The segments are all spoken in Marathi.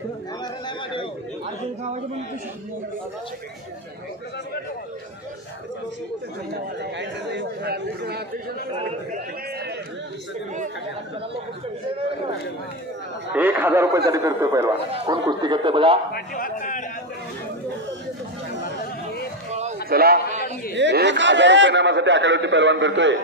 ₹1000 साठी फिरतोय पहिलवान. कोण कुस्ती करते बघा. चला, ₹1000 नामासाठी आकड्यावरती पहिलवान फिरतोय.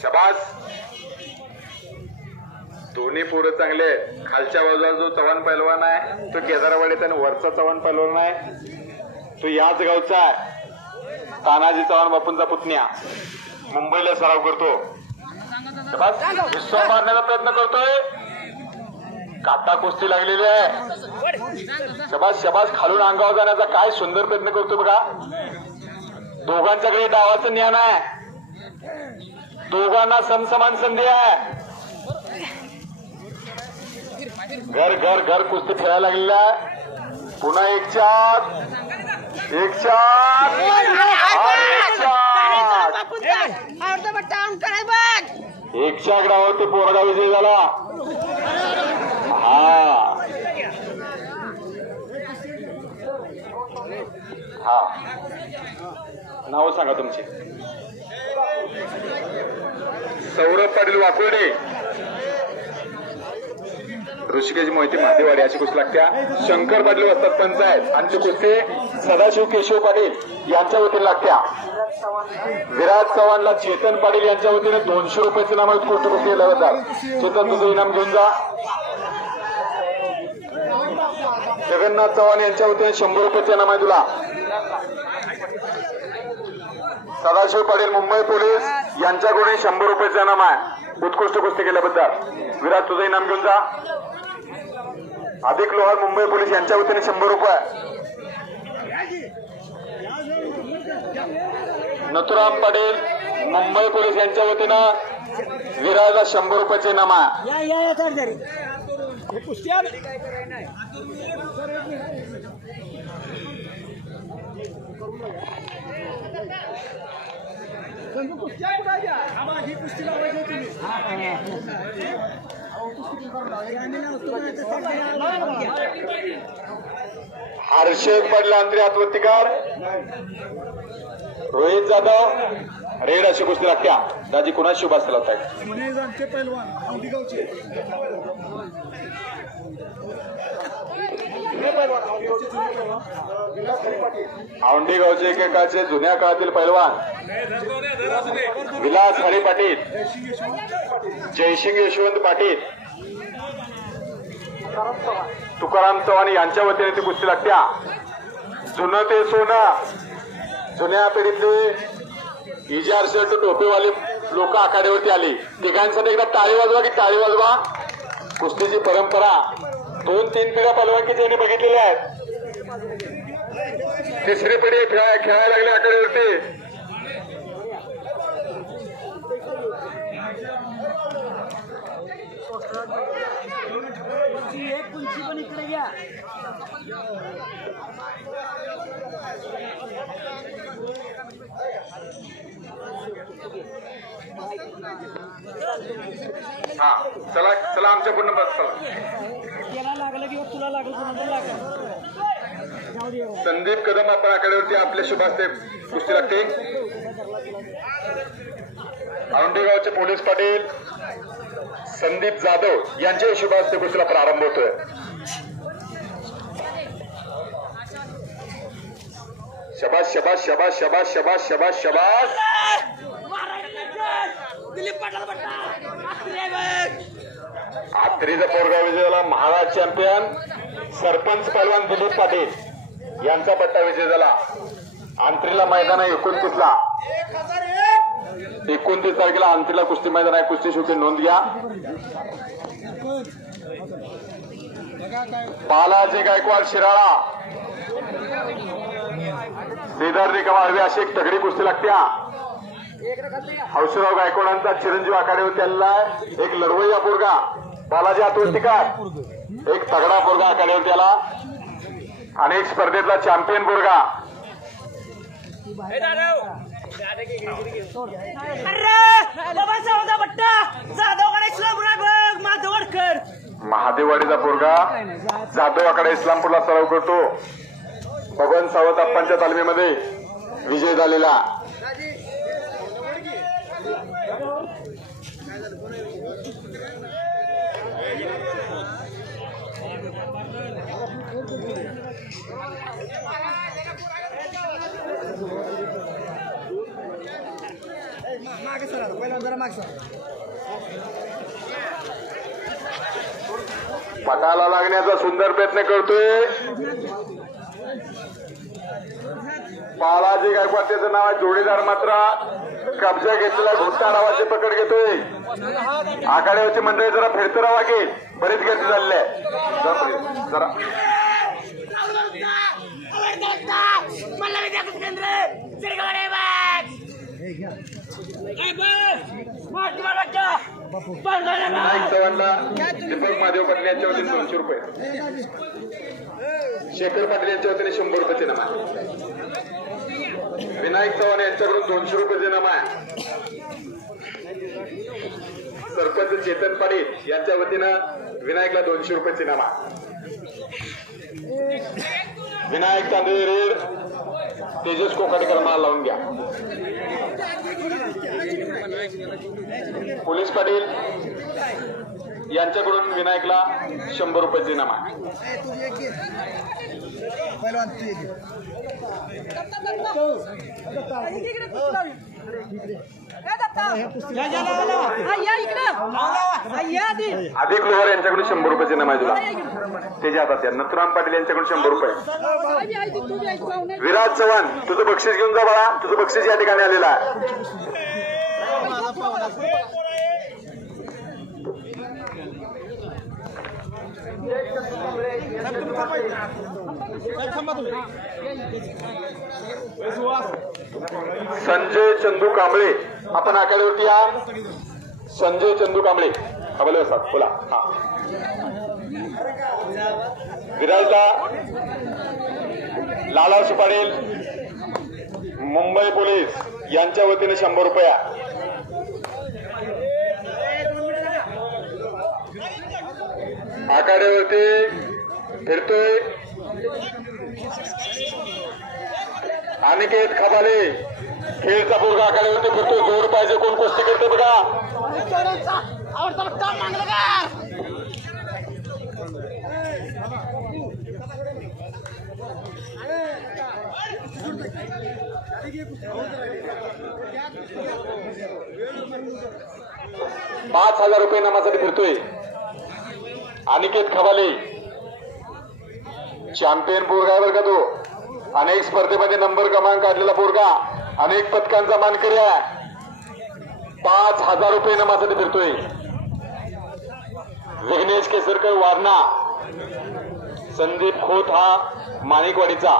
शाबास. दोन्ही पोरं चांगले. खालच्या बाजूला जो चव्हाण पैलवान आहे तो केदारवाडीत आणि वरचा चव्हाण पैलवान आहे तो याच गावचा आहे. तानाजी चव्हाण बापूंचा पुतण्या मुंबईला सराव करतो. विश्व मारण्याचा प्रयत्न करतोय. काटा कुस्ती लागलेली आहे. शबास शबास. खालून अंगावर जाण्याचा काय सुंदर प्रयत्न करतो बघा. दोघांच्याकडे डावाचं ज्ञान आहे. दोघांना समसमान संधी आहे. घर घर घर कुस्ती खेळायला लागलेला आहे. पुन्हा एक चार. एकच्या डावावरती पोरगा विजय झाला. हा नाव सांगा तुमची. सौरभ पाटील वाकोडे, ऋषिकेश मोहिते मादेवाडी अशी कुस्ती लागत्या. शंकर पाटील वस्तात पंचायत आणि कुस्ती सदाशिव केशव पाटील यांच्या वतीने लागत्या. विराज चव्हाणला चेतन पाटील यांच्या वतीने ₹200 इनाम उत्कृष्ट कुस्ती केल्या जातात. चेतन तुझं इनाम घेऊन जा. जगन्नाथ चव्हाण यांच्या वतीने ₹100 इनाम आहे तुला. सदाशिव पाटील मुंबई पोलीस यांच्याकडून ₹100 इनाम आहे उत्कृष्ट कुस्ती केल्याबद्दल. विराज तुझं इनाम घेऊन जा. अधिक लोहार मुंबई पोलीस यांच्या वतीने ₹100. नथुराम पाटील मुंबई पोलीस यांच्या वतीनं विराजला ₹100 इनाम आहे. हर्षद पाटील अंतरी हातवत्तीकार. रोहित जाधव रेड अशी कुस्ती लागत्या. दाजी कुणाची शुभ असला होता. औंढी गावचे एकेकाचे जुन्या काळातील पैलवान विलास हरी पाटील, जयसिंग यशवंत पाटील, तुकाराम चव्हाण यांच्या वतीने ती कुस्ती लागत्या. जुनं ते सोनं. जुन्या पिढीतले इजार शर्ट टोपीवाले लोक आखाड्यावरती आली. तिघांसाठी एकदा टाळी वाजवा की टाळी वाजवा. कुस्तीची परंपरा 2-3 पिढ्या पलवानकीच्या बघितलेल्या आहेत. तिसरी पिढी खेळायला लागली आखाड्यावरती. हा चला चला आमच्या पूर्ण बस चला. संदीप कदम आपण आखाड्यावरती आपल्या शुभास्ते कुस्ती लागते. औंढी गावचे पोलीस पाटील संदीप जाधव यांच्या शुभास्ते कुस्तीला प्रारंभ होतोय. शबास शबास शबास शबास शबास शबास शबास. आत्रीचा पोरगा विजय झाला. महाराष्ट्र चॅम्पियन सरपंच पहलवान दिलीप पाटील यांचा पट्टा विजय झाला. आंत्रीला मैदान आहे 29ला. 29 तारखेला आंत्रीला कुस्ती मैदान आहे. कुस्ती शोची नोंद घ्या. बालाजी गायकवाड शिराळा, श्रीधर निकम हळवे अशी एक तगडी कुस्ती लागत्या. हौसराव गायकवाडांचा चिरंजीव आखाड्यावर त्याला एक लढवय्या पोरगा बालाजी आतोळटीकार, एक तगडा पोरगा आखाड्यावर त्याला, अनेक स्पर्धेतला चॅम्पियन पोरगा. महादेववाडीचा पोरगा जाधव आखाडा इस्लामपूरला सराव करतो. भगवान सावंत अप्पांच्या तालमीमध्ये विजय झालेला. पटाला लागण्याचा सुंदर प्रयत्न करतोय बालाजी गायकवाड, त्याचं नाव आहे. जोडीदार मात्र कब्जा घेतलेला घोटा नावाची पकड घेतोय. आखाड्यावरची मंडळी जरा फिरत राहा की बरीच गर्दी झालेली आहे. जरा दीपक महादेव पाटील यांच्या वतीने 200 रुपये, शेखर पाटील यांच्या वतीने 100 रुपयाचे नामा, विनायक चव्हाण यांच्याकडून 200 रुपयाचे नामा, सरपंच चेतन पाटील यांच्या वतीनं विनायकला 200 रुपयाचे नामा, विनायक तांदळे रेड तेजस कोकाटेकर मला लावून घ्या. पोलीस पाटील यांच्याकडून विनायकला 100 रुपयाचे नामा. अधिक लोहार यांच्याकडून 100 रुपयाचे नामा तुला त्याच्या हातात. नथुराम पाटील यांच्याकडून 100 रुपये. विराज चव्हाण तुझं बक्षीस घेऊन जा बाळा, तुझं बक्षीस या ठिकाणी आलेलं आहे. संजय चंदू कांबळे आपण आखाड्यावरती या. संजय चंदू कांबळे बोला बोला. हा विराजला लालाश पाटील मुंबई पोलीस यांच्या वतीने 100 रुपया. आखाड्यावरती फिरतोय अनिकेत खबाले, खेळचा पोरगा आखाड्यावरती फिरतोय. जोर पाहिजे कोण कुस्ती करते बघा. $5,000 रुपये नामासाठी फिरतोय अनिकेत खबाले. चॅम्पियन पोरगा आहे बरं का तो. अनेक स्पर्धेमध्ये नंबर क्रमांक काढलेला पोरगा, अनेक पदकांचा मानकरी आहे. $5,000 रुपये नामासाठी फिरतोय. विघ्नेश केसरकर वारणा, संदीप खोत हा माणिकवाडीचा.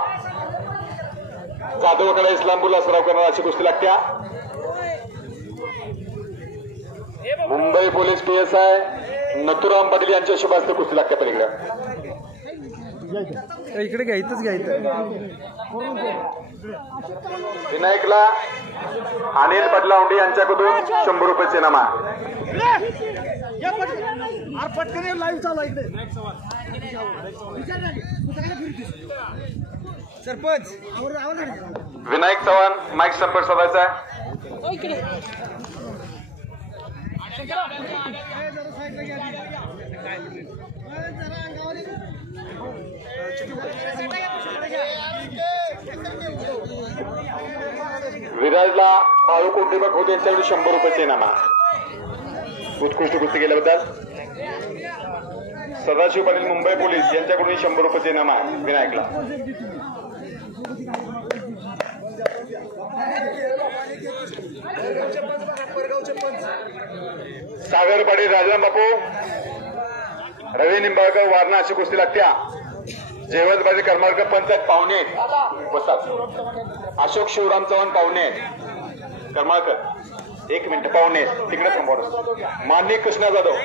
जाधवकडे इस्लामपूरला सराव करणार अशी कुस्ती लागत्या. मुंबई पोलीस PSI नथुराम पाटील यांच्या शुभास्ते कुस्ती लागत्या. पलीकडे इकडे घ्यायचंच घ्यायचं. विनायकला अनिल पटलावंडी यांच्याकडून 100 रुपयाचे नामा. सरपंच विनायक चव्हाण माईक संपर्क साधायचा आहे. विराजला बाळू कोंडीबा खोत यांच्याकडून 100 रुपयाचे नामा. उत्कृष्ट कुस्ती केल्याबद्दल. सदाशिव पाटील मुंबई पोलीस यांच्याकडून 100 रुपयाचे नामा विनायकला. सागर पाटील राजाराम बापू, रवी निंबाळकर वारणा अशी कुस्ती लागत्या. जयवंतबाजी करमाळकर पंचायत पाहुणे बसतात. अशोक शिवराम चव्हाण पाहुणे. करमाळकर 1 मिनिट पाहुणे तिकडे थांबवा. मान्य कृष्णा जाधव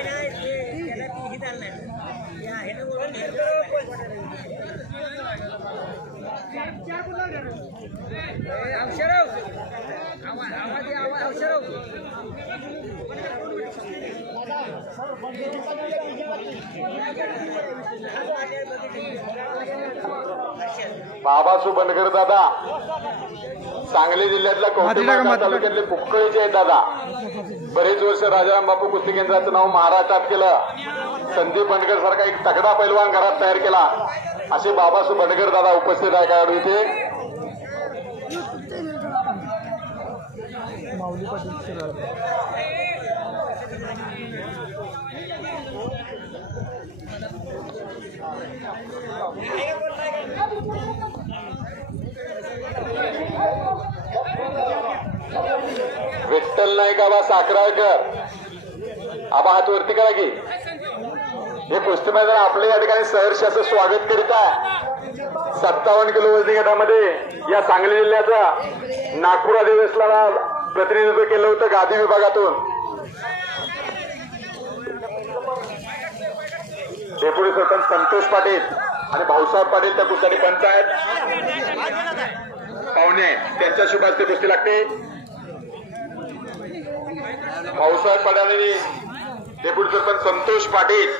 बाबासू बनगर दादा सांगली जिल्ह्यातल्या कवठे तालुक्यातले पुक्कळीचे आहेत दादा. बरेच वर्ष राजाराम बापू कुस्ती केंद्राचं नाव महाराष्ट्रात केलं. संदीप बनगर सारखा एक तगडा पैलवान घरात तयार केला. असे बाबासू बनगर दादा उपस्थित आहे का इथे. विठ्ठल नाईक आबा साखराळकर आबा हात वरती करा की. हे कुस्ती मैदान आपले या ठिकाणी सहर्ष असं स्वागत करीत आहे. 57 किलो वजनी गटामध्ये या सांगली जिल्ह्याचा नागपूर अधिवेशनाला प्रतिनिधित्व केलं होतं गादी विभागातून. डेप्युटी सरपंच संतोष पाटील आणि भाऊसाहेब पाटील त्या कुस्ती पंच आहेत. पाहुणे त्यांच्या शुभ हस्ते कुस्ती लागते. भाऊसाहेब पाटील आणि डेप्युटी सरपंच संतोष पाटील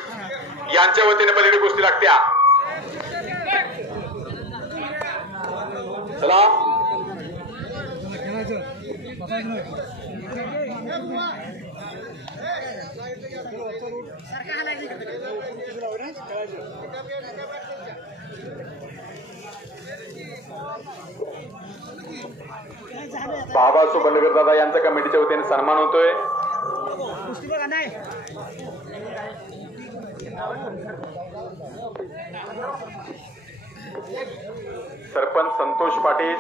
यांच्या वतीने पलीकडे कुस्ती लागत्या. चला बाबासू बनगर दादा यांचा कमिटीच्या वतीने सन्मान होतोय. सरपंच संतोष पाटील,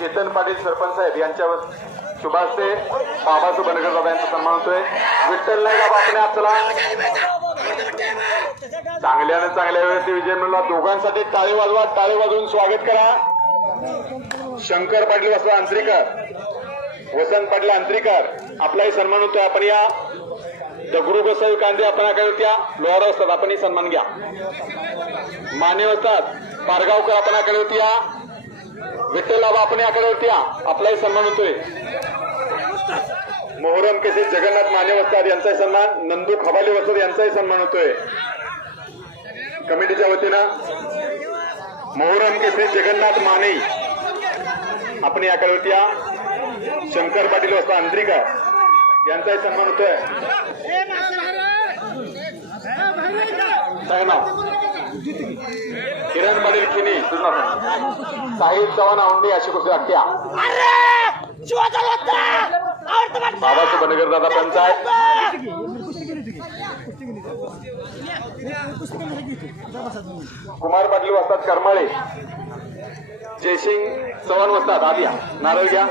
चेतन पाटील सरपंच साहेब यांच्या शुभ हस्ते बाबासू बनगर दादा यांचा सन्मान होतोय. विठ्ठल नाईक आपण आपला चांगल्याने चांगल्या वेळेत विजय मिळाला. दोघांसाठी टाळी वाजवा. टाळी वाजवून स्वागत करा. शंकर पाटील वसंत अंत्रीकर, वसंत पाटील अंत्रीकर आपलाही सन्मान होतोय. आपण या दगडू गोसावी कांदे आपणाकडे त्या लोहारा असतात. आपणही सन्मान घ्या. माने असतात पारगावकर आपणाकडे होती. या विठ्ठल आबा आपण याकडे होती. आपलाही सन्मान होतोय. मोहरम केसे जगन्नाथ माने वस्ताद यांचाही सन्मान. नंदू खबाले वस्ताद यांचाही सन्मान होतोय. कमिटीच्या वतीनं मोहरम केसे जगन्नाथ माने आपण याकडे होती. शंकर पाटील वस्ताद अंत्रीकर यांचाही सन्मान होतोय. किरण पाटील खिनी, साहिल चव्हाण औंढे अशी कुस्ती लागत्या. बाबासू बनगर दादा पंचायत, कुमार पाटील वस्ताद करमाळे, जयसिंग चव्हाण वस्ताद आद्या नारळ घ्या.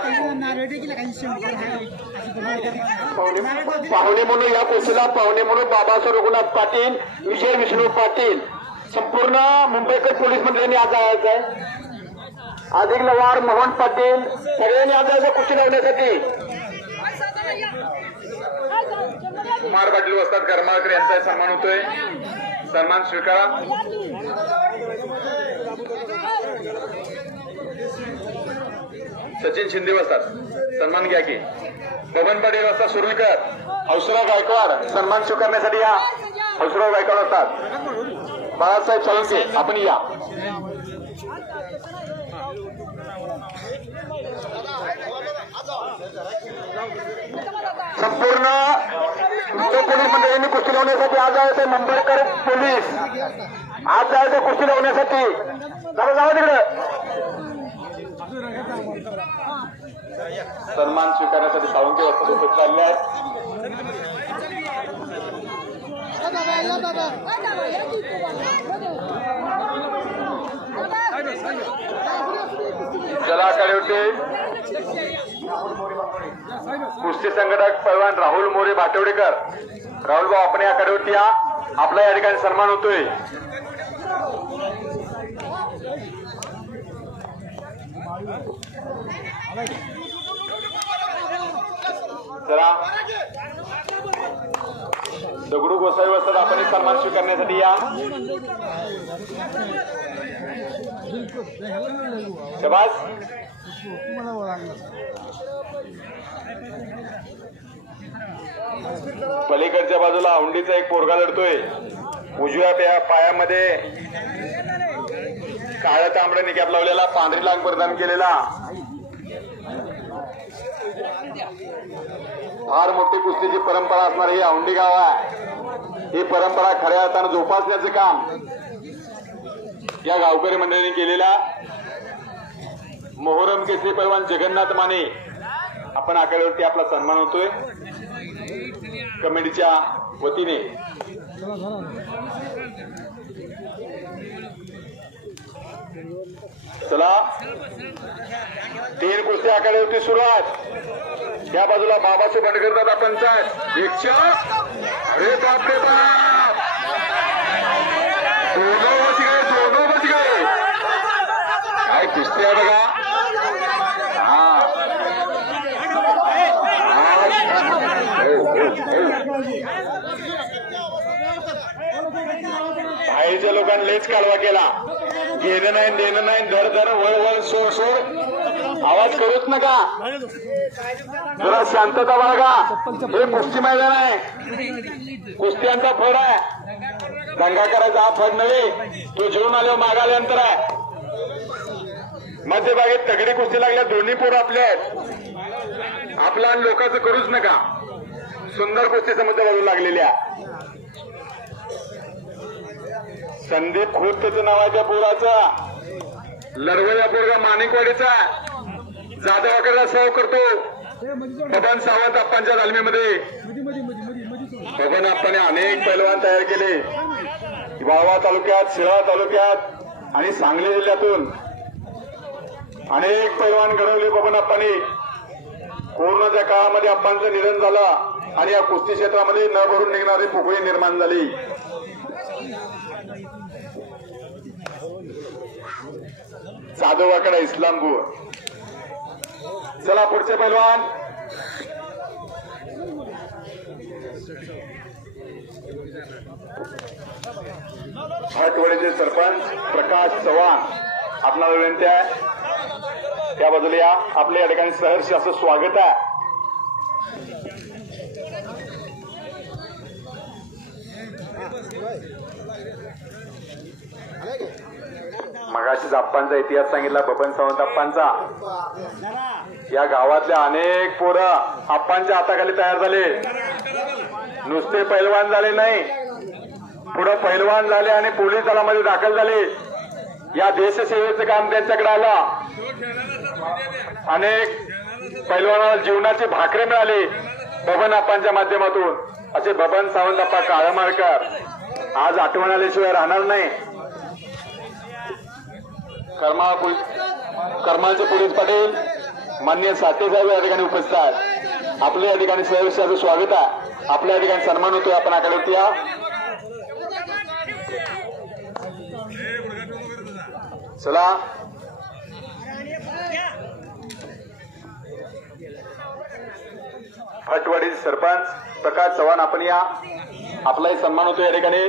पाहुणे म्हणून या कुस्तीला पाहुणे म्हणून बाबासू रघुनाथ पाटील, विजय विष्णू पाटील, संपूर्ण मुंबईकर पोलीस मंत्र्यांनी आज जायचं आहे. अधिक लवार मोहन पाटील सगळ्यांनी आज जायचं कुस्ती लावण्यासाठी. कुमार पाटील वस्ताद करमाळकर यांचा सन्मान होतोय. सन्मान स्वीकारा. सचिन शिंदे वस्ताद सन्मान घ्या की. बबन पाटील वस्ताद सुरुलकर, हौसराव गायकवाड सन्मान स्वीकारण्यासाठी या. हौसराव गायकवाड वस्ताद बाळासाहेब सोळंके आपण या. संपूर्ण पोलीस मंडळींनी कुस्ती लावण्यासाठी आज जायचं. मुंबईकर पोलीस आज जायचं कुस्ती लावण्यासाठी. जरा जावं तिकडं. सन्मान स्वीकारण्यासाठी साळुंके वस्ताद चालले आहेत. जलाकडे होते कुस्ती संघटक पैलवान राहुल मोरे भाटवडेकर. राहुल भाऊ आपण याकडे होती. आपला या ठिकाणी सन्मान होतोय. जरा दगडू गोसावी वस्ताद आपण एक सन्मान स्वीकारण्यासाठी या. शबास. पलीकडच्या बाजूला औंढीचा एक पोरगा लढतोय. उजव्या पायामध्ये काळ्या तांबडा निकॅप लावलेला, पांढरी लांग परिधान केलेला, फार मोठी कुस्तीची परंपरा असणारी ही औंढी गाव आहे. ही परंपरा खऱ्या अर्थानं जोपासण्याचं काम या गावकरी मंडळींनी केलेला. मोहरम केसरी पैलवान जगन्नाथ माने आपण आखाड्यावरती आपला सन्मान होतोय कमिटीच्या वतीने. चला 3 कुस्ती आखाड्यावरती सुरुवात. या बाजूला बाबाचे बंडकर दादा पंचायत 100. अरे बाप रे बाप, दोनों बच गए. काय कुस्ती आहे बघा. बाहेरच्या लोकांनी लेच कालवा केला. घेणं नाही देणं नाही, धर धर वळ वळ सोड सोड, आवाज करूच नका. जरा शांतता बाळगा. हे कुस्ती मैदान आहे, कुस्त्यांचा फड आहे. दंगा करायचा हा फड नव्हे, तो जेवून आल्यावर मागाल्यानंतर आहे. मध्यभागी तगडी कुस्ती लागल्या, दोन्ही पोरं आपल्या आहेत. आपला आणि लोकांचं करूच नका. सुंदर कुस्ती समोरच्या बाजूला लागलेल्या. संदीप खोत त्याचं नाव आहे त्या पोराचा. लढवया पोरगा माणिकवाडीचा. जाधवाकडे सह करतो बबन सावंत आप्पांच्या तालमीमध्ये. बबन आप्पाने अनेक पैलवान तयार केले वाळवा तालुक्यात, शिराळा तालुक्यात आणि सांगली जिल्ह्यातून. अनेक पैलवान घडवले बबन आप्पांनी. कोरोनाच्या काळामध्ये आप्पांचं निधन झालं आणि या कुस्ती क्षेत्रामध्ये न भरून निघणारी पोकळी निर्माण झाली. जाधवाकडे इस्लामपूर. चला पुढचे पैलवान. हटवडीचे सरपंच प्रकाश चव्हाण आपणाला विनंती आहे त्या बाजूला या. आपल्या या ठिकाणी सहर्ष असं स्वागत आहे. मगाशीच आप्पांचा इतिहास सांगितला बबन सावंत आप्पांचा. या गावातल्या अनेक पोरं आप्पांच्या हाताखाली तयार झाले. नुसते पैलवान झाले नाही, पुढे पैलवान झाले आणि पोलीस दलामध्ये दाखल झाले. या देशसेवेचं काम त्यांच्याकडे आलं. अनेक पैलवानाला जीवनाची भाकरे मिळाली बबन आप्पांच्या माध्यमातून. असे बबन सावंत आप्पा काळमारकर आज आठवण आल्याशिवाय राहणार नाही. करमाळचे पोलीस पाटील माननीय साठे साहेब या ठिकाणी उपस्थित आहेत. आपल्या या ठिकाणी सहर्षाचं स्वागत आहे. आपल्या या ठिकाणी सन्मान होतोय. आपण आखाड्यावरती या. चला हटवाडीचे सरपंच प्रकाश चव्हाण आपण या. आपलाही सन्मान होतो या ठिकाणी.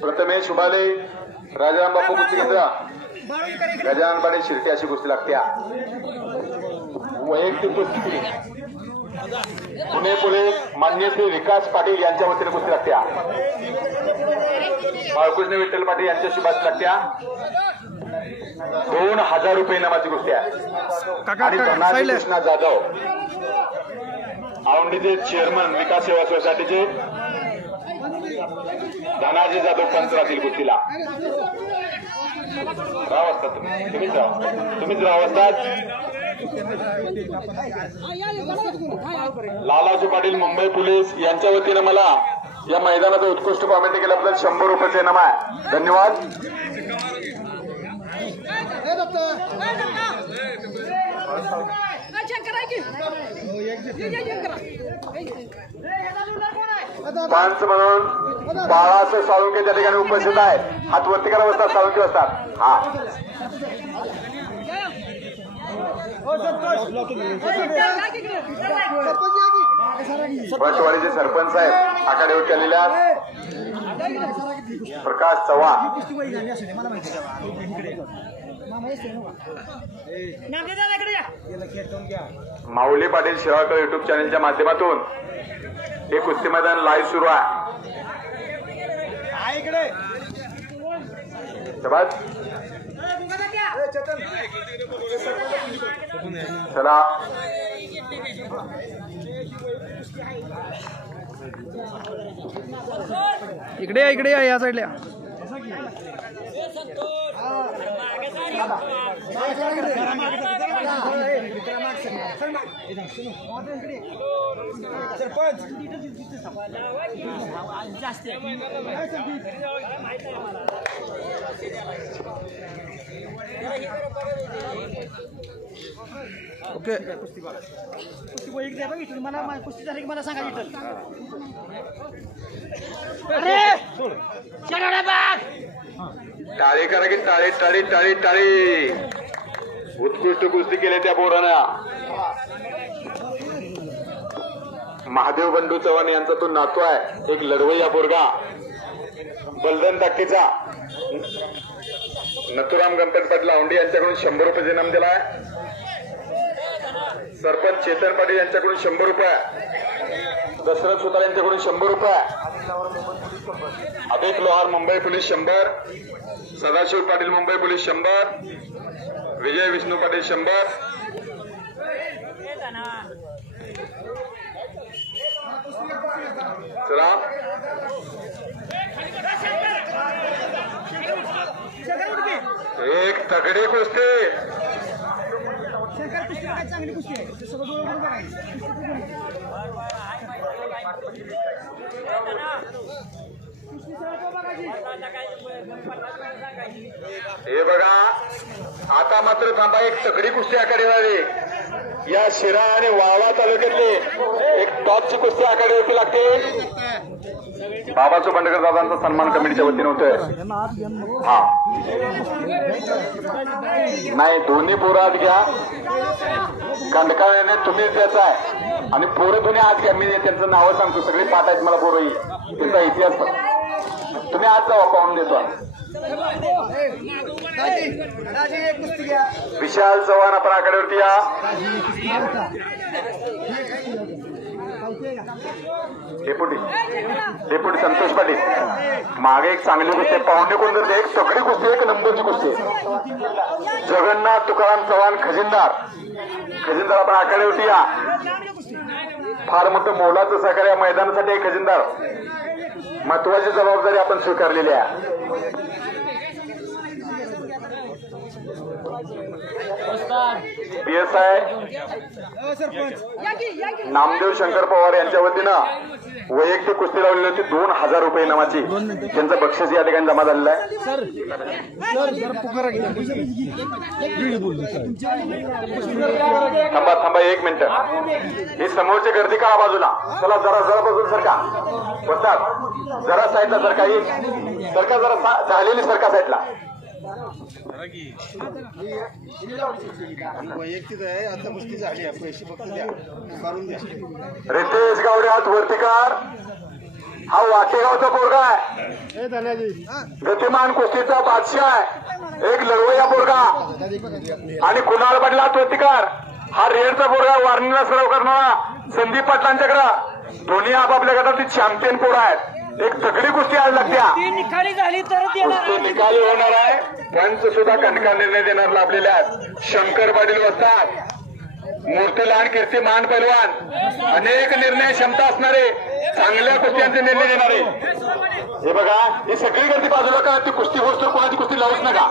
प्रथमेश शुभाले राजाराम बापू कुस्ती केंद्र गजानन पाटील शिर्टी अशी कुस्ती लागत्या. वैयक्तिक कुस्ती पुणे पोलीस मान्य श्री विकास पाटील यांच्या वतीने कुस्ती लागत्या. बाळकृष्ण विठ्ठल पाटील यांच्याशी बाजू लागत्या. 2000 रुपये इनामाची कुस्ती आहे. आणि धनाजी कृष्णा जाधव औंढीचे चेअरमन विकास सेवा सोसायटीचे धनाजी जाधव पंच राहतील कुस्तीला. राव असतात तुम्हीच राव असतात. लालाजी पाटील मुंबई पोलीस यांच्या वतीने मला या मैदानाचं उत्कृष्ट कॉमेंट्री केल्याबद्दल 100 रुपयाचे इनाम आहे. धन्यवाद. पंच म्हणून बाळासाहेब साळुंके त्या ठिकाणी उपस्थित आहेत. हात वरती करा बसतात, साळुंके बसतात. हा पंचवाडीचे सरपंच साहेब आखाड्यावर आलेल्या प्रकाश चव्हाण, माऊली पाटील शिराळकर युट्यूब चॅनलच्या माध्यमातून हे कुस्ती मैदान लाईव्ह सुरू आहे. चला इकडे या साईडला. ओके कुस्ती झाली की मला सांगा. टाळी करा की टाळी टाळी टाळी टाळी. उत्कृष्ट कुस्ती केली त्या पोरानं. महादेव बंडू चव्हाण यांचा तो नातू आहे, एक लढवय्या पोरगा बलदन ताकतीचा. नथुराम गणपत पाटील औंढे यांच्याकडून 100 रुपये इनाम दिलाय. सरपंच चेतन पाटील यांच्याकडून 100 रुपये. दशरथ सुतार यांच्याकडून 100 रुपये. अभिक लोहार मुंबई पोलीस 100. सदाशिव पाटील मुंबई पोलीस 100. विजय विष्णू पाटील 100. चला एक तगडी कुस्ती. हे बघा आता मात्र थांबा. एक तगडी कुस्ती आखाडीवाली या शिरा आणि वाळवा तालुक्यातली एक टॉपची कुस्ती आखाडीवरती लागते. बाबासो बंडकर दादांचा सन्मान कमिटीच्या वतीने होतोय. हा नाही दोन्ही पोरं आत घ्या. कंडकाळ्याने तुम्हीच द्यायचा आहे आणि पोरं तुम्ही आत घ्या. मी त्यांचं नावं सांगतो, सगळे पाठ आहेत मला पोरं ही. त्यांचा इतिहास तुम्ही आज जावा पाहून देतो. विशाल चव्हाण आपण आखाड्यावरती या. डेप्युटी संतोष पाटील मागे एक चांगली कुस्ती. पाहुणे कोण जर एक तगडी कुस्ती, एक नंबरची कुस्ती. जगन्नाथ तुकाराम चव्हाण खजिनदार आपण आखाड्यावरती या. फार मोठं मोलाचं सहकार्य या मैदानासाठी एक खजिनदार. महत्वाची जबाबदारी आपण स्वीकारलेली आहे. PSI नामदेव शंकर पवार यांच्या वतीनं वैयक्तिक कुस्ती लावलेली होती 2000 रुपये इनामाची. त्यांचं बक्षीस या ठिकाणी जमा झालेलं आहे. थांबा 1 मिनिट. ही समोरची गर्दी काढा बाजूला. चला जरा बाजूला सरका. बसतात जरा साईडला सरका. सरका जरा झालेली सरका साईडला. वैयक्तिक आहे आता गोष्टी झाली. पैसे फक्त द्या, काढून द्या. रितेश गावडे हात वरती काढ. हा वाटेगावचा पोरगा आहे. गतिमान कुस्तीचा बादशाह आहे. एक लढवय्या पोरगा. आणि कुणाल पाटील हात वरती काढ. हा रेडचा पोरगा वारणीला सराव करणारा संदीप पाटलांच्याकडे. दोन्ही आपापल्या गटातील चॅम्पियन पोरं आहेत. एक तगडी कुस्ती आज लागत्या. निकाली झाली तर कुस्ती निकाली होणार आहे. पंच सुद्धा कणका निर्णय देणार लाभलेले आहेत. शंकर पाटील बसतात. मूर्तीलाल कीर्तिमान पैलवान अनेक निर्णय क्षमता असणारे चांगल्या कुस्त्यांचे निर्णय देणारे. हे बघा ही सगळी गर्दी बाजूला का. ती कुस्ती होतो कोणाची कुस्ती लावूच नका.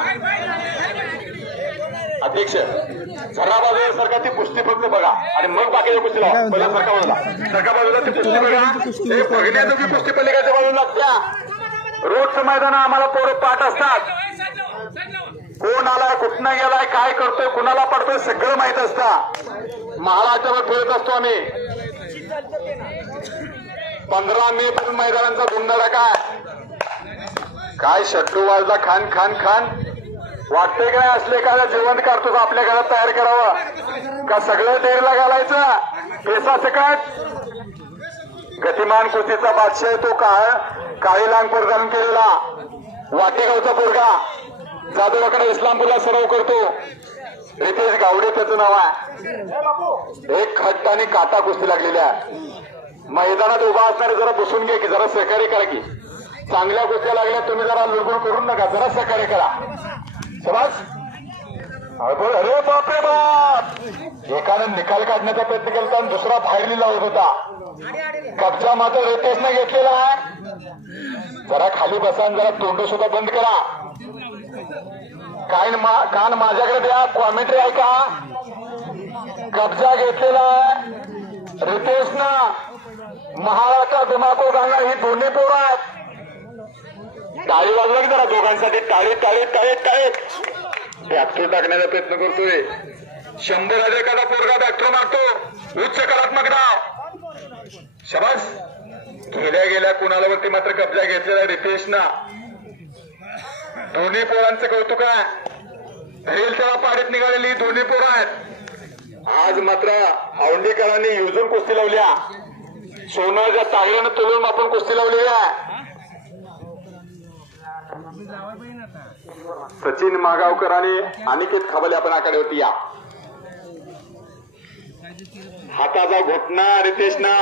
अध्यक्ष जरा बाजूला सरका. ती कुस्ती फक्त बघा आणि मग बाकीच्या कुस्ती लावा. पहिला सरका बाजूला ती कुस्ती बघा. हे बघण्याजोगी कुस्ती पलीकडच्या बाजूला लागत्या. रोजचं मैदान आम्हाला पोरं पाठ असतात. कोण आलाय कुठनं गेलाय काय करतोय कुणाला पडतोय सगळं माहित असतं. महाराष्ट्रावर फिरत असतो आम्ही. 15 मे पासून मैदानांचा धुमधडाका काय शट्टू वाजला खान खान खान. वाटतंय काय असले का जिवंत करतोस आपल्या घरात तयार करावं का सगळं डेरला घालायचं पेसा सकट. गतिमान कुस्तीचा बादशाह तो काळी लांग परिधान केलेला वाटेगावचा पोरगा जाधवाकडे इस्लामपूरला सराव करतो. रितेश गावडे त्याचं नाव आहे. एक खट्ट आणि काटा कुस्ती लागलेल्या मैदानात उभा असणारे जरा बसून घे की जरा सहकार्य करा की. चांगल्या कुस्त्या लागल्या तुम्ही जरा लुडबुड करून नका जरा सहकार्य करा. समाज अरे बापरे बाप. एकानं निकाल काढण्याचा प्रयत्न केला आणि दुसरा फायरली लावत होता. कब्जा मात्र रितेशने घेतलेला आहे. जरा खाली बसा आणि जरा तोंड सुद्धा बंद करा. कान माझ्याकडे द्या कॉमेंट्री ऐका. कब्जा घेतलेला आहे रितेशनं. महाराष्ट्र दिमाखो घालणार ही दोन्ही पोरं आहेत. टाळी वाजवा की जरा दोघांसाठी. टाळी टाळी टाळी टाळी. बॅक्टर टाकण्याचा प्रयत्न करतोय. 100 एखादा पोरगा बॅक्टर मारतो. उच्च कलात्मक डाव. शाबास. गेल्या कुणालावरती मात्र कब्जा घेतलेला रितेशनं. दोन्ही पोरांचं कौतुक आहे. रेल त्याला पाडीत निघालेली दोन्ही पोरं आहेत. आज मात्र औंढेकरांनी युजून कुस्ती लावल्या. सोनळच्या तागड्यानं तुलून आपण कुस्ती लावली आहे. सचिन मागावकर आणि अनिकेत खाबले आपण आखाड्यावरती या. हाताचा घोटणा रितेशना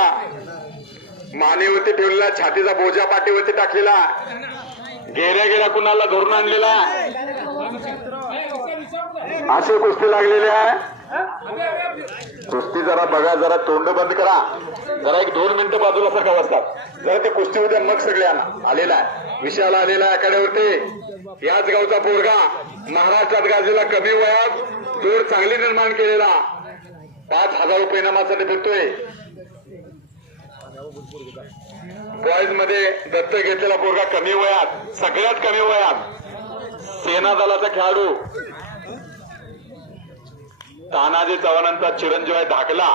मानेवरती ठेवलेला. छातीचा बोजा पाठीवरती टाकलेला. गेल्या कुणाला धरून आणलेला. अशी कुस्ती लागलेली आहे. कुस्ती जरा बघा जरा तोंड बंद करा. जरा 1-2 मिनिटं बाजूला सारखा बसतात जरा ते कुस्ती उद्या मग सगळ्यांना आलेला आहे. विषयाला आलेला आहे आखाड्यावरती. याच गावचा पोरगा महाराष्ट्रात गाजलेला कमी वयात जोर चांगली निर्माण केलेला 5,000 रुपये इनामासाठी फिरतोय. बॉईज मध्ये दत्तक घेतलेला पोरगा कमी वयात सगळ्यात कमी वयात सेना दलाचा खेळाडू तानाजी चव्हाणांचा चिरंजीव आहे धाकला.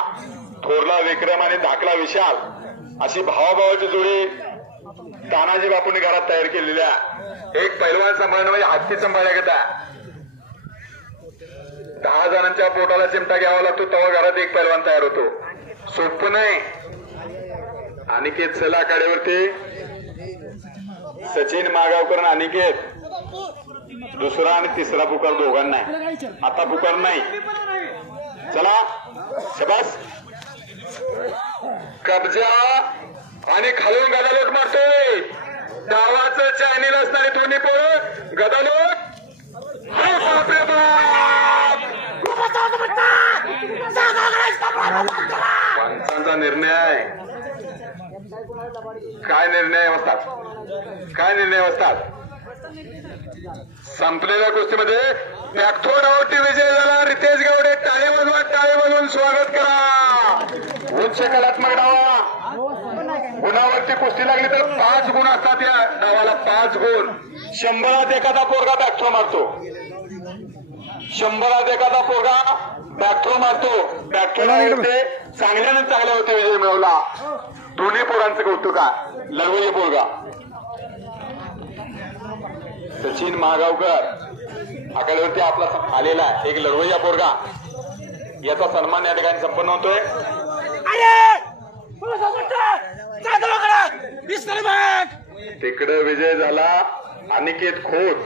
थोरला विक्रम आणि धाकला विशाल अशी भावाभावाची जोडी तानाजी बापूंनी घरात तयार केलेल्या. एक पैलवान सांभाळणं म्हणजे हत्ती सांभाळल्या घेता. 10 जणांच्या पोटाला चिमटा घ्यावा लागतो तेव्हा घरात एक पैलवान तयार होतो. सोपं नाही. अनिकेत चला आखाड्यावरती. सचिन मागावकर आणि अनिकेत. दुसरा आणि तिसरा पुकार दोघांना आहे. आता पुकार नाही. चला शबास. कब्जा आणि खालून गदालोट मारतोय. डावाचं चायनील असणारी दोन्ही पोरं गदालोट. पंचांचा निर्णय आहे. काय निर्णय असतात. संपलेल्या कुस्तीमध्ये बॅकथोडावरती विजय झाला रितेश गावडे. टाळे वाजवून स्वागत करा. उच्च कलात्मक डावा. गुणावरती कुस्ती लागली तर 5 गुण असतात. या डावाला 5 गुण. 100 एखादा पोरगा बॅकथ्रो मारतो. 100 एखादा पोरगा बॅकथ्रो मारतो. बॅकथ्रोवरती चांगल्याने चांगल्यावरती विजय मिळवला. दोन्ही पोरांचं कौतुक आहे. लढवई पोरगा सचिन मागावकर आखाड्यावरती आपला आलेला एक लढवय्या पोरगा. याचा सन्मान या ठिकाणी संपन्न होतोय. तिकडे विजय झाला अनिकेत खोत.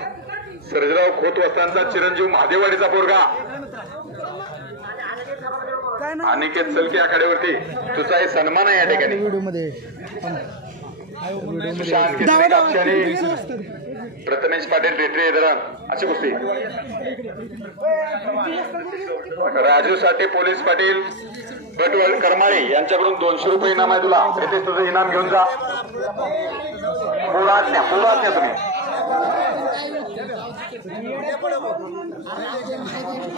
सर्जराव खोत वस्तांचा चिरंजीव महादेवाडीचा पोरगा. अनिकेत चलकी आखाड्यावरती तुझा हे सन्मान आहे या ठिकाणी. प्रथमेश पाटील रेटरे धरण अशी कुस्ती. राजू साठे पोलीस पाटील गटवळ करमाळे यांच्याकडून 200 रुपये इनाम आहे तुला. येथे तुझं इनाम घेऊन जा. पुढात न्या तुम्ही.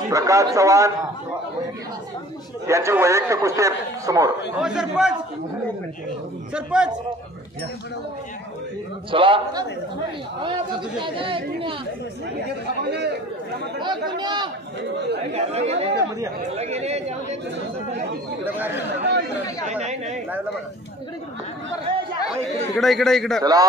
प्रकाश चव्हाण यांची वैयक्तिक कुस्ती समोर सरपंच चला इकडे चला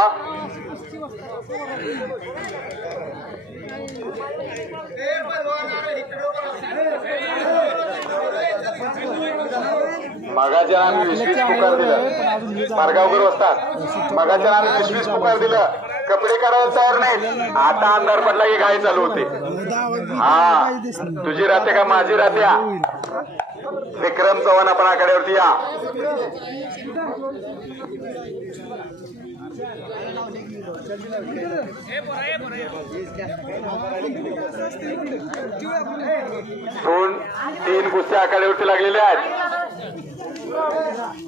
मगाच्या आम्ही 20-20 पुकार दिलं पारगावकर असतात मगाच्या आम्ही 20-20 पुकार दिलं कपडे करायला तयार नाहीत आता अंधार पडला की गाडी चालू होते हा तुझी राहते का माझी राहत्या विक्रम चव्हाण आपण आकड्यावरती या दोन 3 कुस्त्या आखाड्यावरती लागलेल्या आहेत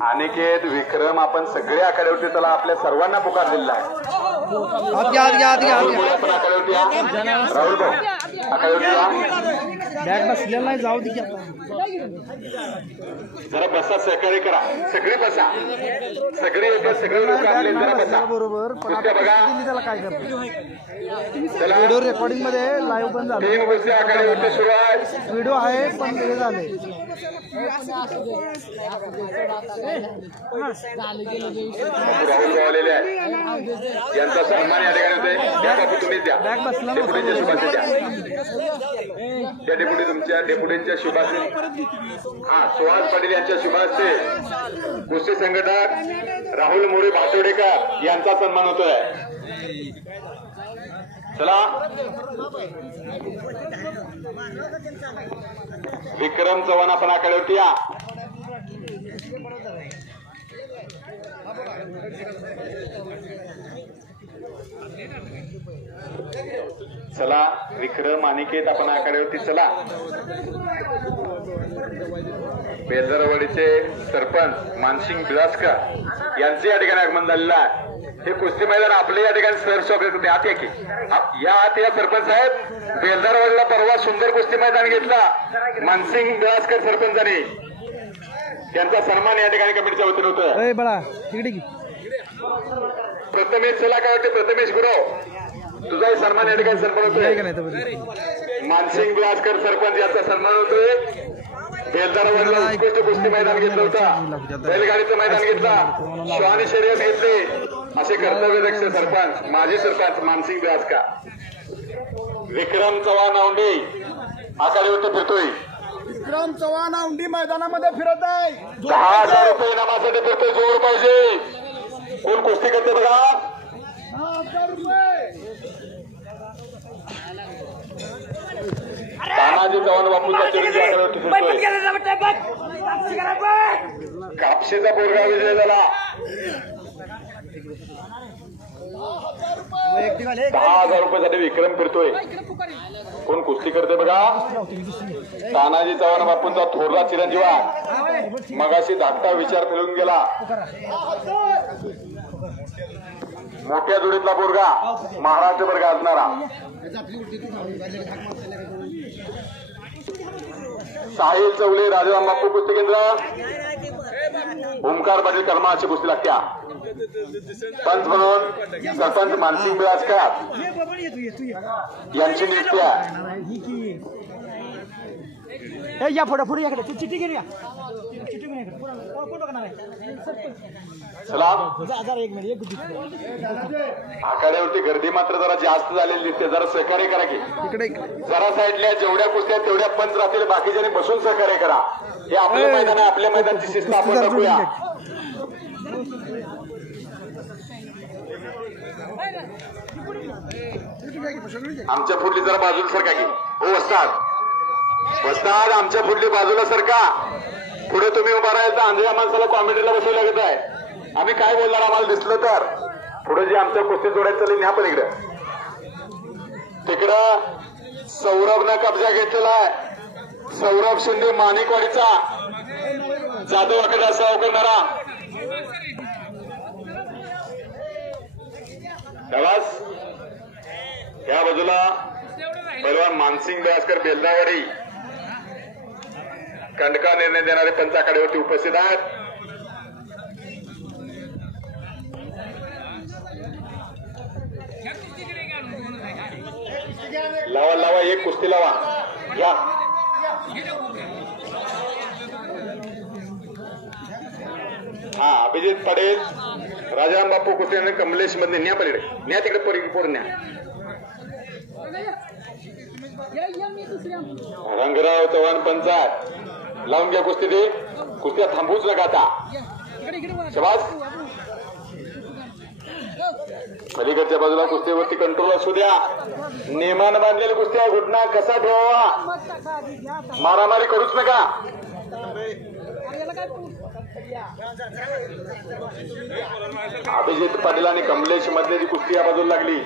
अनिकेत विक्रम आपण सगळे आखाड्यावरती त्याला आपल्या सर्वांना पुकार दिलेला आहे आपण आखाड्यावरती या राहुल भाऊ आखाड्यावरती या बसलेला नाही जाऊ दे जरा बसा सहकार्य करा सगळे बसा सगळे लोक आपले जरा बसा बरोबर कुस्त्या बघा त्याला काय करतो चला व्हिडिओ रेकॉर्डिंग मध्ये लाईव्ह पण झालं 3 कुस्त्या आखाड्यावरती सुरुवात व्हिडिओ आहे पण हे झाले राहुल भाऊ आलेले आहेत यांचा सन्मान या ठिकाणी होते द्या बापू तुम्हीच द्या डेप्युटींच्या शुभाचे द्या त्या डेप्युटी तुमच्या डेप्युटींच्या शुभाचे हा सुहास पाटील यांच्या शुभाचे कुस्ती संघटक राहुल मोरे भाटोडेकर यांचा सन्मान होतोय चला विक्रम चव्हाण आपण आकड्यावरती या चला विक्रम अनिकेत आपण आकड्यावरती चला बेलदरवाडीचे सरपंच मानसिंग बिलासकर यांचे या ठिकाणी आगमन झालेलं आहे हे कुस्ती मैदान आपले या ठिकाणी सर शॉप आत या की या आत या सरपंच साहेब बेलदरवाडीला परवा सुंदर कुस्ती मैदान घेतला मानसिंग बिलासकर सरपंचांनी त्यांचा सन्मान या ठिकाणी कमिटीच्या वतीने होतोय प्रथमेश चला काय वाटते प्रथमेश गुरव तुझाही सन्मान या ठिकाणी सन्मान होतोय मानसिंग बिलासकर सरपंच यांचा सन्मान होतोय बेलदारवाडीला उत्कृष्ट कुस्ती मैदान घेतलं होतं बैलगाडीचं मैदान घेतला श्वानी शर्यत घेतले असे कर्तव्यदक्ष सरपंच माजी सरपंच मानसिंग बिलासकर विक्रम चव्हाण औंढे आखाड्यावरती फिरतोय विक्रम चव्हाण औंढी मैदानामध्ये फिरत आहे 10,000 रुपये इनामासाठी फिरतोय जोर पाहिजे कोण कुस्ती करते बघा 10,000 रुपये तानाजी चव्हाण बापूंचा चिरंजीव आखाड्यावरती फिरतोय कापशीचा पोरगा विजय झाला 10,000 रुपयासाठी विक्रम फिरतोय कोण कुस्ती करते बघा तानाजी चव्हाण बापूंचा थोरला चिरंजीवा मगाशी धाकटा विचार फिरून गेला मोठ्या जोडीतला पोरगा महाराष्ट्रभर गाजणारा साहिल चौले राजाराम बापू कुस्ती केंद्र ओमकार पाटील कर्मा अशी कुस्ती लागत्या पंच म्हणून सरपंच मानसिंग बिलासकर यांची नियुक्ती आहे या पुढे याकडे तू चिठ्ठी घेऊया चिठ्ठी घेऊन कोण बघणार आहे चला 1 मिनिट आखाड्यावरती गर्दी मात्र जरा जास्त झालेली दिसते जरा सहकार्य करा की जरा साईडल्या जेवढ्या कुस्त्या तेवढ्या पंच राहतील बाकीच्याने बसून सहकार्य करा हे आपलं मैदान आहे आपल्या मैदानाची शिस्त आपण दाखवूया आमच्या पुढली जरा बाजूला सरका की हो वस्ताद आमच्या पुढली बाजूला सरका पुढे तुम्ही उभा राहाल तर आंधळ्या माणसाला कॉमेडीला बसवू लागत आहे आम्ही काय बोलणार आम्हाला दिसलं तर पुढे जे आमच्या कुस्ती जोड्यात चालेल ह्या पण तिकडं सौरभनं कब्जा घेतलेला आहे सौरभ शिंदे माणिकवाडीचा जाधव आकडा साव करणारा प्रवास या बाजूला पैलवान मानसिंग बिलासकर बेलदावाडी कंडका निर्णय देणारे पंच आखाड्यावरती उपस्थित आहेत. लावा लावा एक कुस्ती लावा घ्या. हा अभिजित पटेल राजाराम बापू कुस्ती कमलेश मध्ये न्या पलीकडे न्या तिकडे पोर न्या. रंगराव चव्हाण पंचायत लावून घ्या कुस्ती. दे कुस्त्या थांबूच नका आता. शबास. पलीकडच्या बाजूला कुस्तीवरती कंट्रोल असू द्या. नियमानं बांधलेल्या कुस्त्या घुटना कसा ठेवावा. मारामारी करूच नका. अभिजित पाटील आणि कमलेश मधली कुस्ती या बाजूला लागली.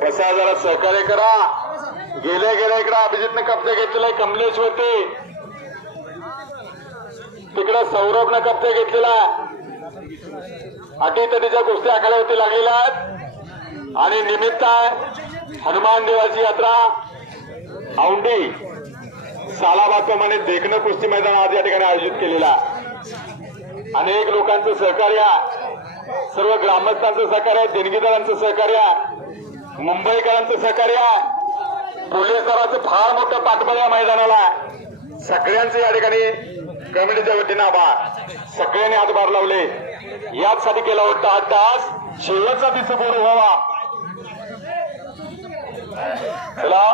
बसा जरा सहकार्य करा. गेल्या इकडे अभिजितने कब्जा घेतलेला आहे कमलेश वरती. तिकडे सौरभने कब्जा घेतलेला अटीतटीच्या कुस्त्या आखाड्यावरती लागलेल्या आहेत. आणि निमित्त आहे हनुमान देवाची यात्रा औंढी सालाबाप्रमाणे देखणं कुस्ती मैदान आज या ठिकाणी आयोजित केलेला आहे. अनेक लोकांचं सहकार्य, सर्व ग्रामस्थांचं सहकार्य, देणगीदारांचं सहकार्य, मुंबईकरांचं सहकार्य, पोलीस दलाचं फार मोठं पाठबळ या मैदानाला. सगळ्यांचे या ठिकाणी कमिटीच्या वतीनं आभार. सगळ्यांनी हातभार लावले. याचसाठी केला होता हा तास शेवटचा दिवस व्हावा. चला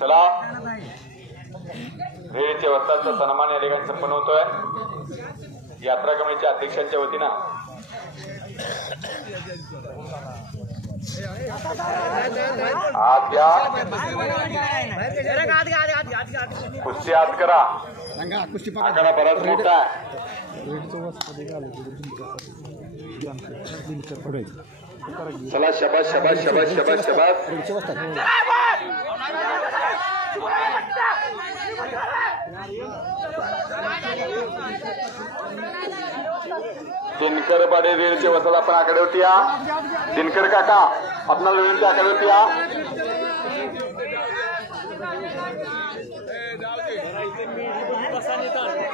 चला वेळेच्या वस्तांचा सन्मान या ठिकाणी संपन्न होतोय. यात्रा कमिटीच्या अध्यक्षांच्या वतीनं आत घ्या. कुस्ती आत करा. आकडा बराच मोठा आहे. चला शबाश शबाश शबाश शबाश शबाश. दिनकर पाडे वेळच्या वसाला आपण आकड्यावरती या. दिनकर काका आपणाला वेळच्या आकड्यावरती या.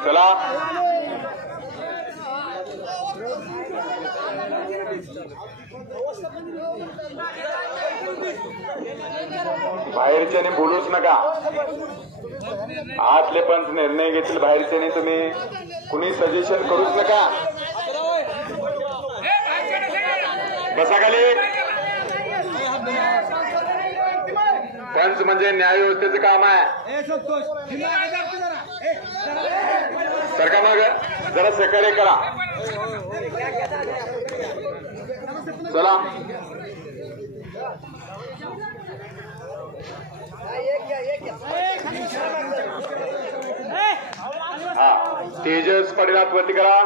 चला बाहेरच्याने बोलूच नका. आतले पंच निर्णय घेतील. बाहेरच्याने तुम्ही कुणी सजेशन करूच नका. बसा खाली. पंच म्हणजे न्याय व्यवस्थेचं काम आहे. सरकार मग जरा सहकार्य करा. चला हा तेजस पाटील वरती करा.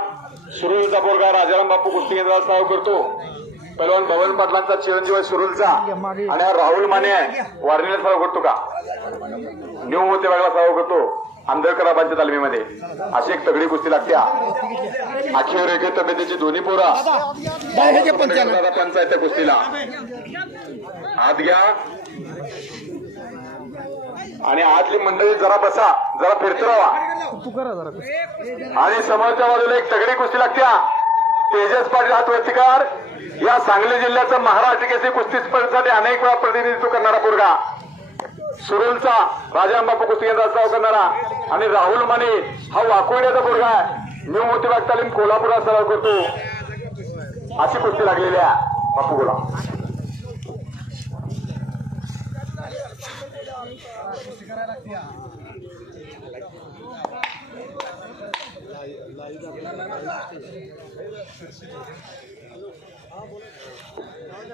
सुरुलचा पोरगा राजाराम बापू कुस्ती केंद्राला साव करतो. पहिलवान भवन पाटलांचा चिरंजीव आहे सुरुलचा. आणि राहुल माने वारणीला साव करतो का न्यू होते वेगळा साव करतो आंधळकराबांच्या तालमीमध्ये. अशी एक तगडी कुस्ती लागते. अखेर एक तब्येतीची दोन्ही पोरा पंचायत त्या कुस्तीला आत घ्या. आणि आतली मंडळी जरा बसा, जरा फिरत राहा. आणि समोरच्या बाजूला एक तगडी कुस्ती लागते. तेजस पाटील हात वरती कर. या सांगली जिल्ह्याचं महाराष्ट्र केसरी कुस्ती स्पर्धेसाठी अनेक वेळा प्रतिनिधित्व करणारा पोरगा. सुरुलचा राजाराम बापू कुस्ती केंद्राचा सराव करणारा. आणि राहुल माने हा वाकोड्याचा पोरगा आहे. न्यू मोतीबाग तालीम कोल्हापुरात सराव करतो. अशी कुस्ती लागलेली आहे. बापू बोला.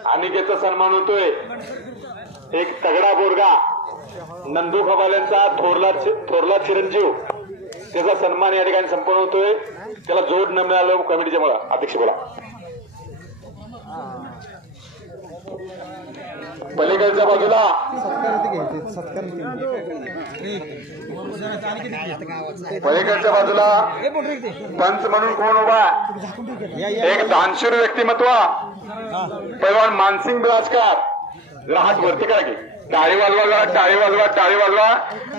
अनिकेतचा सन्मान होतोय. एक तगडा बोरगा नंदू खबाल्यांचा थोरला चिरंजीव, त्याचा सन्मान या ठिकाणी संपन्न होतोय. त्याला जोड न मिळालं कमिटीच्या मला. अध्यक्ष बोला. पलीकडच्या बाजूला पलीकडच्या बाजूला पंच म्हणून कोण उभा? एक दानशूर व्यक्तिमत्व पैलवान मानसिंग बिराजकर. जरा हात वरती करा की. टाळी वाजवा जरा, टाळी वाजवा, टाळी वाजवा.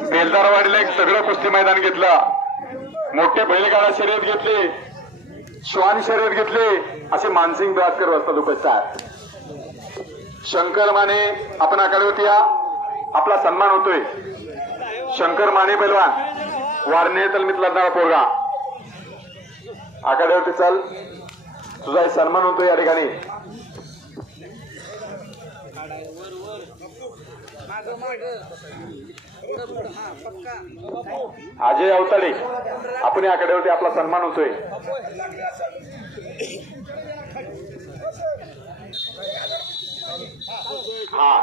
बेलदारवाडीला एक सगळं कुस्ती मैदान घेतलं, मोठे बैलगाडा शर्यत घेतली, श्वान शर्यत घेतली, असे मानसिंग बिराजकर वस्ताद उपस्थित आहेत. शंकर माने आपण आखाड्यावरती या, आपला सन्मान होतोय. शंकर माने पैलवान वारणे तलमीतला जाणारा पोरगा आखाड्यावरती चल, तुझा सन्मान होतोय या ठिकाणी. अजय अवताडे आपण या आखाड्यावरती आपला सन्मान होतोय. हा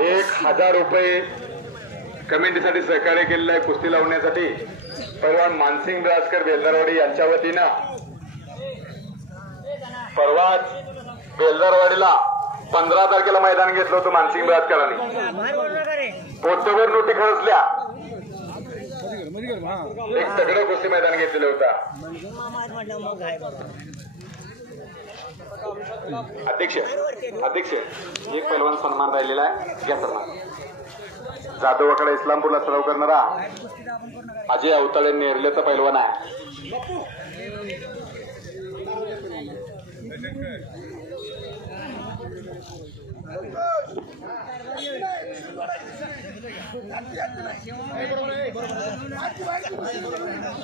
1000 रुपये कमिटीसाठी सहकार्य केलेलं आहे कुस्ती लावण्यासाठी पैलवान मानसिंग बिराजकर बेलदारवाडी यांच्या वतीनं. परवाच बेलदारवाडीला 15 तारखेला मैदान घेतलं होतं मानसिंग बिराजकरांनी. पोतवर नोटी खरचल्या, एक तगडं कुस्ती मैदान घेतलेलं होतं. अध्यक्ष एक पैलवान सन्मान राहिलेला आहे, घ्या सन्मान. जाधवकडे इस्लामपूरला सराव करणारा अजय अवताडे नेरलेचा पैलवान आहे.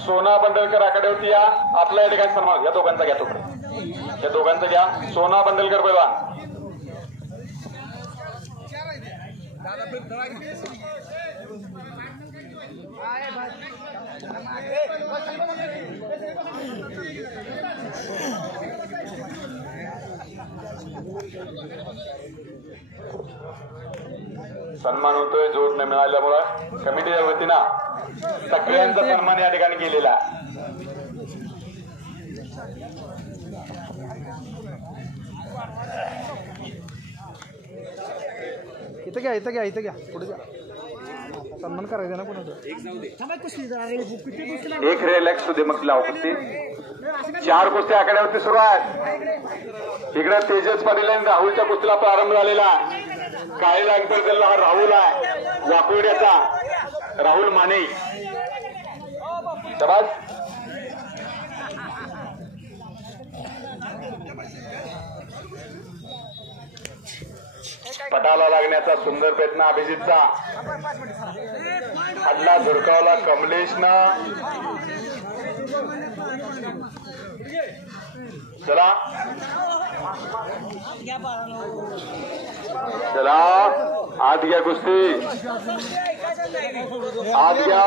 सोना बंडलकर आखाड्यावरती या, आपल्या या ठिकाणी सन्मान. या दोघांचा घ्या, तोपर्यंत या दोघांचा घ्या. सोना बंडलकर पैलवान. सन्मान होतोय जोड न मिळाल्यामुळं कमिटीच्या वतीनं सगळ्यांचा सन्मान या ठिकाणी केलेला. इथं घ्या पुढे घ्या. सन्मान करायचं ना कोणाचं. एक रिलॅक्स होते मग लाव कुस्ती. 4 कुस्ती आखाड्यावरती सुरू आहेत. इकडे तेजस पाटील आणि राहुलच्या कुस्तीला प्रारंभ झालेला. काळे लागला हा राहुल आहे वाकोड्याचा, राहुल माने. शाबास. पटाला लागण्याचा सुंदर प्रयत्न अभिजितचा. हल्ला धुडकावला कमलेशनं. चला आत घ्या कुस्ती, आत घ्या.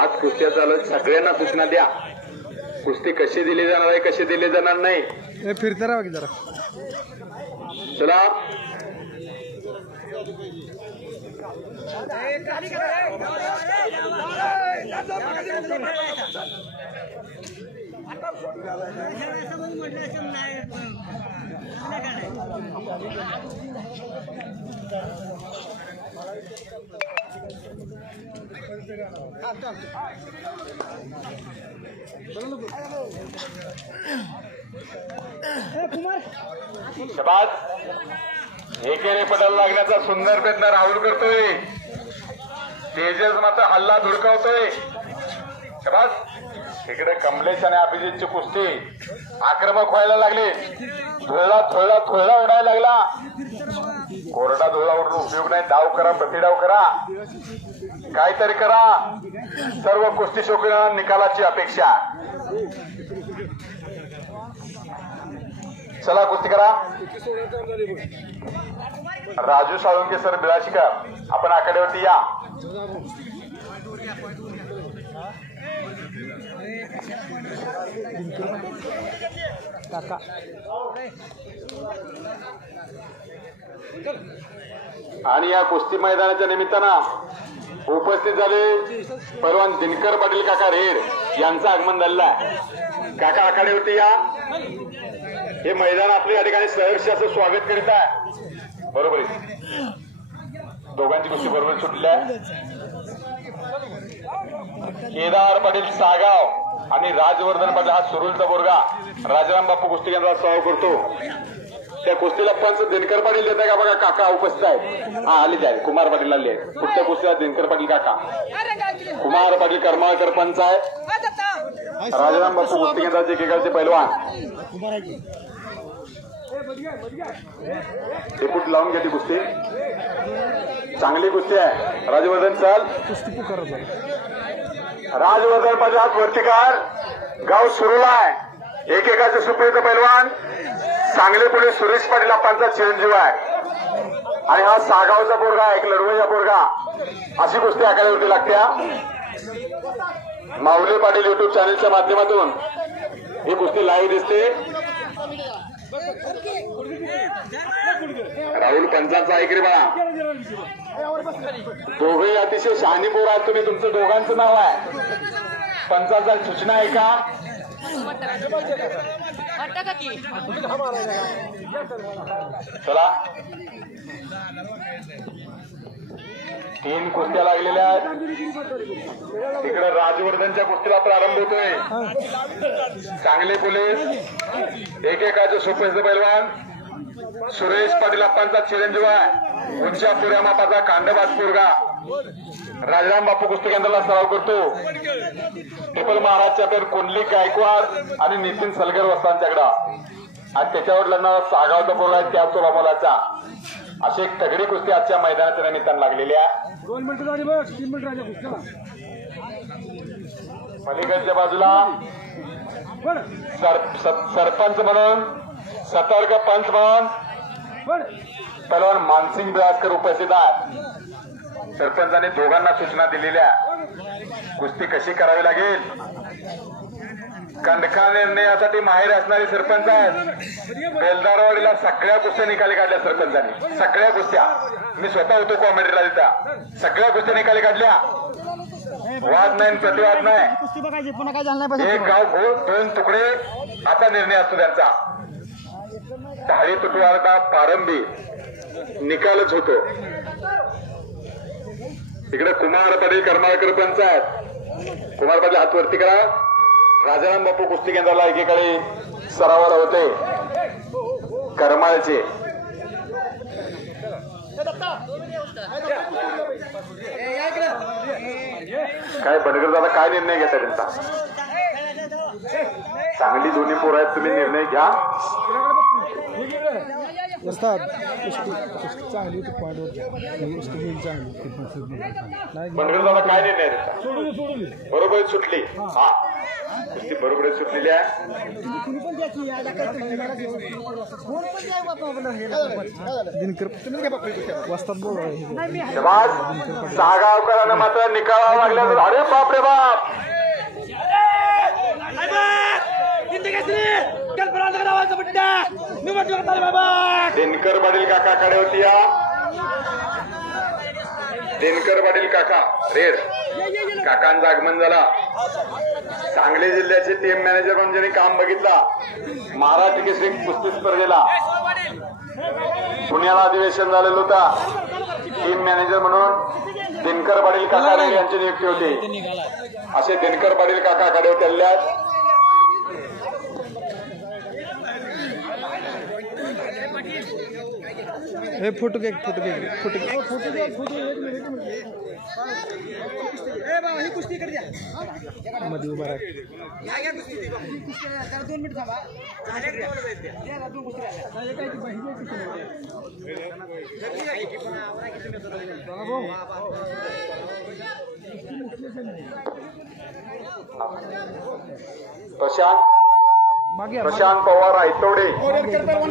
आज कुस्त्या चालत सगळ्यांना सूचना द्या. कुस्ती कशी दिली जाणार आहे, कशी दिली जाणार नाही. फिरता राहा की जरा. चला शबाद. एकेरी पटाला लागण्याचा सुंदर प्रयत्न राहुल करतोय. तेजस मात्र हल्ला धुडकावतोय. शबाद. इकडे कमलेश आणि अभिजितची कुस्ती आक्रमक व्हायला लागली. थोडा उडायला लागला. कोरडा धुळावरून उपयोग नाही. डाव करा, प्रतिडाव करा, काहीतरी करा. सर्व कुस्ती शौकीनांना निकालाची अपेक्षा. चला कुस्ती करा. राजू साळुंके सर बिराजकर आपण आखाड्यावरती या. आणि या कुस्ती मैदानाच्या निमित्तानं उपस्थित झाले पैलवान दिनकर पाटील काका रेड यांचं आगमन झालेलं आहे. काका आखाड्यावरती या. हे मैदान आपले या ठिकाणी सहर्ष असं स्वागत करीत आहे. बरोबर आहे, दोघांची कुस्ती बरोबर सुटली आहे. केदार पाटील सागाव आणि राजवर्धन पाटील हा सुरुलचा बोरगा राजाराम बापू कुस्ती केंद्रात सराव करतो. त्या कुस्तीला पंच दिनकर पाटील देत आहे का बघा, काका उपस्थित आहेत. हा आले जाईल, कुमार पाटील आले. पुढच्या कुस्तीला दिनकर पाटील काका, कुमार पाटील करमाळकर पंच आहे. राजाराम बापू कुस्ती केंद्राचे एकेकाळचे पैलवान. डेपूट लावून घेते कुस्ती, चांगली कुस्ती आहे. राजवर्धन चाल, कुस्ती पुकारत राजवर्धन पाटील हात वरतीकार, गाव सुरूला आहे. एकेकाचे सुप्रिय पैलवान सांगली पोलीस सुरेश पाटील आपणचा चिरंजीव आहे. आणि हा सागावचा पोरगा, एक लढवईचा पोरगा. अशी कुस्ती आखाड्यावरती लागत्या. माऊली पाटील युट्यूब चॅनलच्या माध्यमातून ही कुस्ती लाईव्ह दिसते. राहुल पंचांचा ऐकरे बाळा, दोघे अतिशय शहाणी पोर आहेत तुम्ही. तुमचं दोघांचं नाव आहे. पंचांचा सूचना आहे का? चला, 3 कुस्त्या लागलेल्या आहेत. तिकडे राजवर्धनच्या कुस्तीला प्रारंभ होतोय. सांगली पोलीस एकेकाचे सोपेचे पैलवान सुरेश पाटील आपणचा चिरंजीव आहे. उंच्या पुऱ्या मापाचा कांडबाज पोरगा राजाराम बापू कुस्ती केंद्राला सराव करतो. टिपल महाराजच्या पेर कोंडली गायकवाड आणि नितीन सलगर वस्तांच्याकडे, आणि त्याच्यावर लढणारा सागावचा पोरगा आहे त्या तोलामोलाचा. अशी एक तगडी कुस्ती आजच्या मैदानाच्या निमित्तानं लागलेली आहे. पलीकडच्या बाजूला सरपंच म्हणून, सतर्क पंच म्हणून पैलवान मानसिंग बिराजकर उपस्थित आहेत. सरपंचाने दोघांना सूचना दिलेल्या, कुस्ती कशी करावी लागेल. कंडका निर्णयासाठी माहेर असणारे सरपंच आहेत. बेलदारवाडीला सगळ्या कुस्त्या निकाली काढल्या सरपंचांनी, सगळ्या कुस्त्या. मी स्वतः होतो कॉमेंट्रीला तिथं. सगळ्या कुस्त्या निकाली काढल्या. वाद नाही, प्रतिवाद नाही. एक गाव घोळ, 2 तुकडे असा निर्णय असतो त्यांचा. धाडी तुटवारदा प्रारंभी निकालच होतो. इकडे कुमार पाटील करमाळकर पंच आहेत. कुमार पाटील हात वरती करा. राजाराम बापू कुस्ती केंद्राला एकेकाळी सरावाला होते करमाळचे. काय बडकर दादा, काय निर्णय घेता त्यांचा? चांगली दोन्ही पोरं आहेत, तुम्ही निर्णय घ्या. चांगली बडकर दादा, काय निर्णय देता? बरोबर सुटली. हा, कुस्ती बरोबर सुटलेली आहे. सागावकरांना मात्र निकालावा लागला. अरे बाप रे बाप, दिनकर पाटील काकाकडे होती. दिनकर पाटील काका रेड काकांचं आगमन झाला. सांगली जिल्ह्याचे टीम मॅनेजर म्हणून ज्यांनी काम बघितला. महाराष्ट्र केसरी कुस्ती स्पर्धेला पुण्याला अधिवेशन झालेलं होता. टीम मॅनेजर म्हणून दिनकर पाटील काका रेड यांची नियुक्ती होती. असे दिनकर पाटील काकाकडे होते. फोटो घे मध्ये उभा राहा. 2 मिनिट थांबा. प्रशांत पवार आयतवडे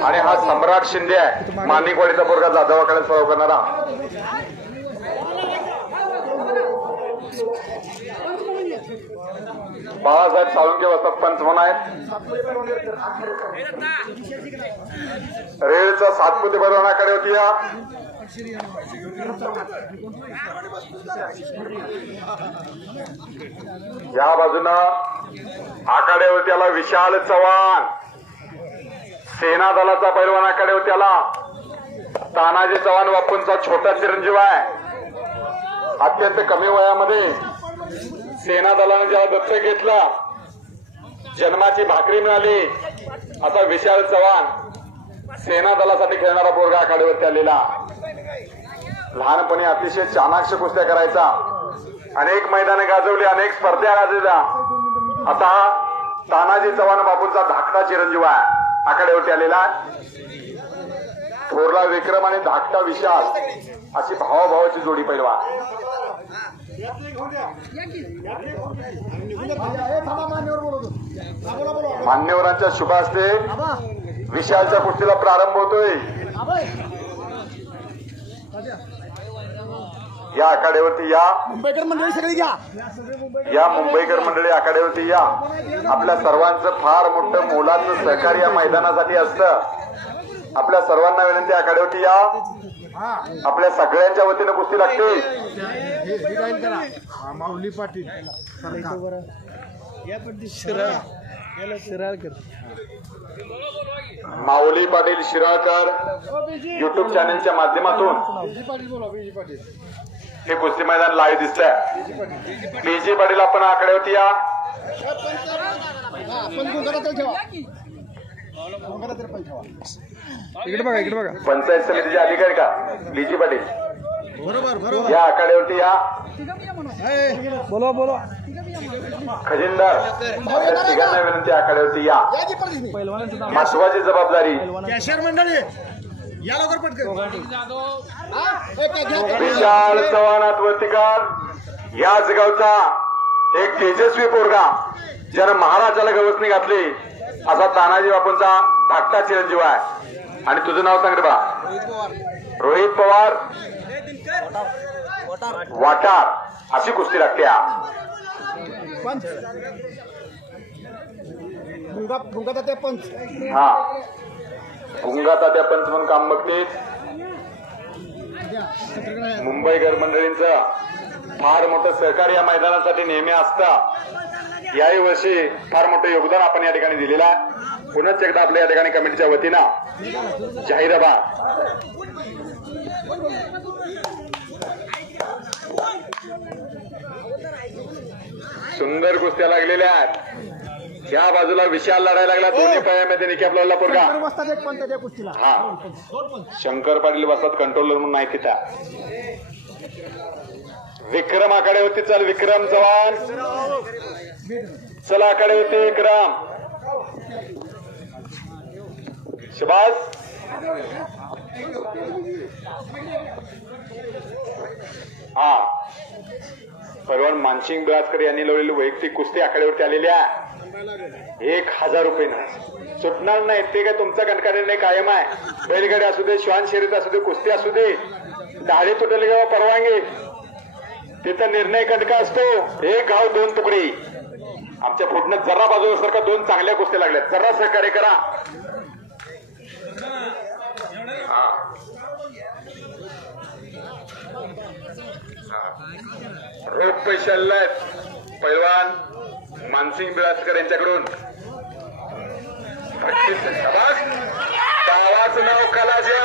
आणि हा सम्राट शिंदे आहे. मानिकवाडीचा पोरगा जाधवाकडे सराव करणारा. बाळासाहेब साळुंके वसत पंच म्हणून आहेत. रेडचा सातपुते बलवानाकडे होती. या बाजूनं आखाड्यावर त्याला विशाल चव्हाण सेना दलाचा पैलवान आखाड्यावरती आला. तानाजी चव्हाण बापूंचा छोटा चिरंजीव आहे. अत्यंत कमी वयामध्ये सेना दलाने ज्याला दत्तक घेतला, जन्माची भाकरी मिळाली, असा विशाल चव्हाण सेना दलासाठी खेळणारा पोरगा आखाड्यावरती आलेला. लहानपणी अतिशय चाणाक्ष कुस्त्या करायचा, अनेक मैदाने गाजवली, अनेक स्पर्धा गाजवल्या. आता तानाजी चव्हाण बापूंचा धाकटा चिरंजीव आहे आखाड्यावरती आलेला. थोरला विक्रम आणि धाकटा विशाल अशी भावाभावाची जोडी पैलवान. मान्यवरांच्या शुभ हस्ते विशालच्या कुस्तीला प्रारंभ होतोय. या आखाड्यावरती या मुंबईकर मंडळी सगळी घ्या. या मुंबईकर मंडळी आखाड्यावरती या. आपल्या सर्वांचं फार मोठं मोलाचं सहकार्य या मैदानासाठी असतं. आपल्या सर्वांना विनंती, आखाड्यावरती या. आपल्या सगळ्यांच्या वतीनं कुस्ती लागते. माऊली पाटील माऊली पाटील शिराळकर युट्यूब चॅनलच्या माध्यमातून हे कुस्ती मैदान लाईव्ह दिसतंय. बीजी पाटील आपण आखाड्यावरती या. इकडे बघा, इकडे बघा. पंचायत समितीचे अधिकारी का बीजी पाटील या आखाड्यावरती या. बोलवा बोलवा. खजिनदार आपल्या तिघांना विनंती, आखाड्यावरती या. महत्वाची जबाबदारी विशाल चव्हाण आत्वर्तीकर याच गावचा एक तेजस्वी पोरगा ज्यानं महाराजाला गवसणी घातली असा तानाजी बापूंचा धाकटा चिरंजीव आहे. आणि तुझं नाव सांग रे बा. रोहित पवार वाटार अशी कुस्ती लागते. हा भुंगा तात्या पंच म्हणून काम बघतेच. मुंबईकर मंडळींचं फार मोठं सहकार्य या मैदानासाठी नेहमी असतं. याही वर्षी फार मोठं योगदान आपण या ठिकाणी दिलेलं आहे. पुन्हा एकदा आपल्या या ठिकाणी कमिटीच्या वतीनं जाहीराबाद. सुंदर कुस्त्या लागलेल्या आहेत. या बाजूला विशाल लढायला लागला, दोन्ही पायामध्ये निकी आपल्याला पोरगा. हा शंकर पाटील बसतात कंट्रोलर म्हणून नाही तिथं. विक्रम आखाड्यावरती चल. विक्रम चव्हाण चला आखाड्यावरती. विक्रम शबाज. हा पैलवान मानसिंग बिराजकर यांनी लावलेली वैयक्तिक कुस्ती आखाड्यावरती आलेल्या 1000 रुपये सुटणार नाही. ते काय तुमचा कणकाने कायम आहे. बैलगाडी असू दे, श्वान शर्यत असू दे, कुस्ती असू दे, दाढी तुटली गाव परवानगी, तिथं निर्णय कणका असतो. एक गाव 2 तुकडी. आमच्या फुटणं जरा बाजूला सारखा 2 चांगल्या कुस्त्या लागल्या. जरा सहकार्य करा. रोख पैसे आलेत पैलवान मानसिंग बिराजकर यांच्याकडून. गावाचं नाव कलाजा.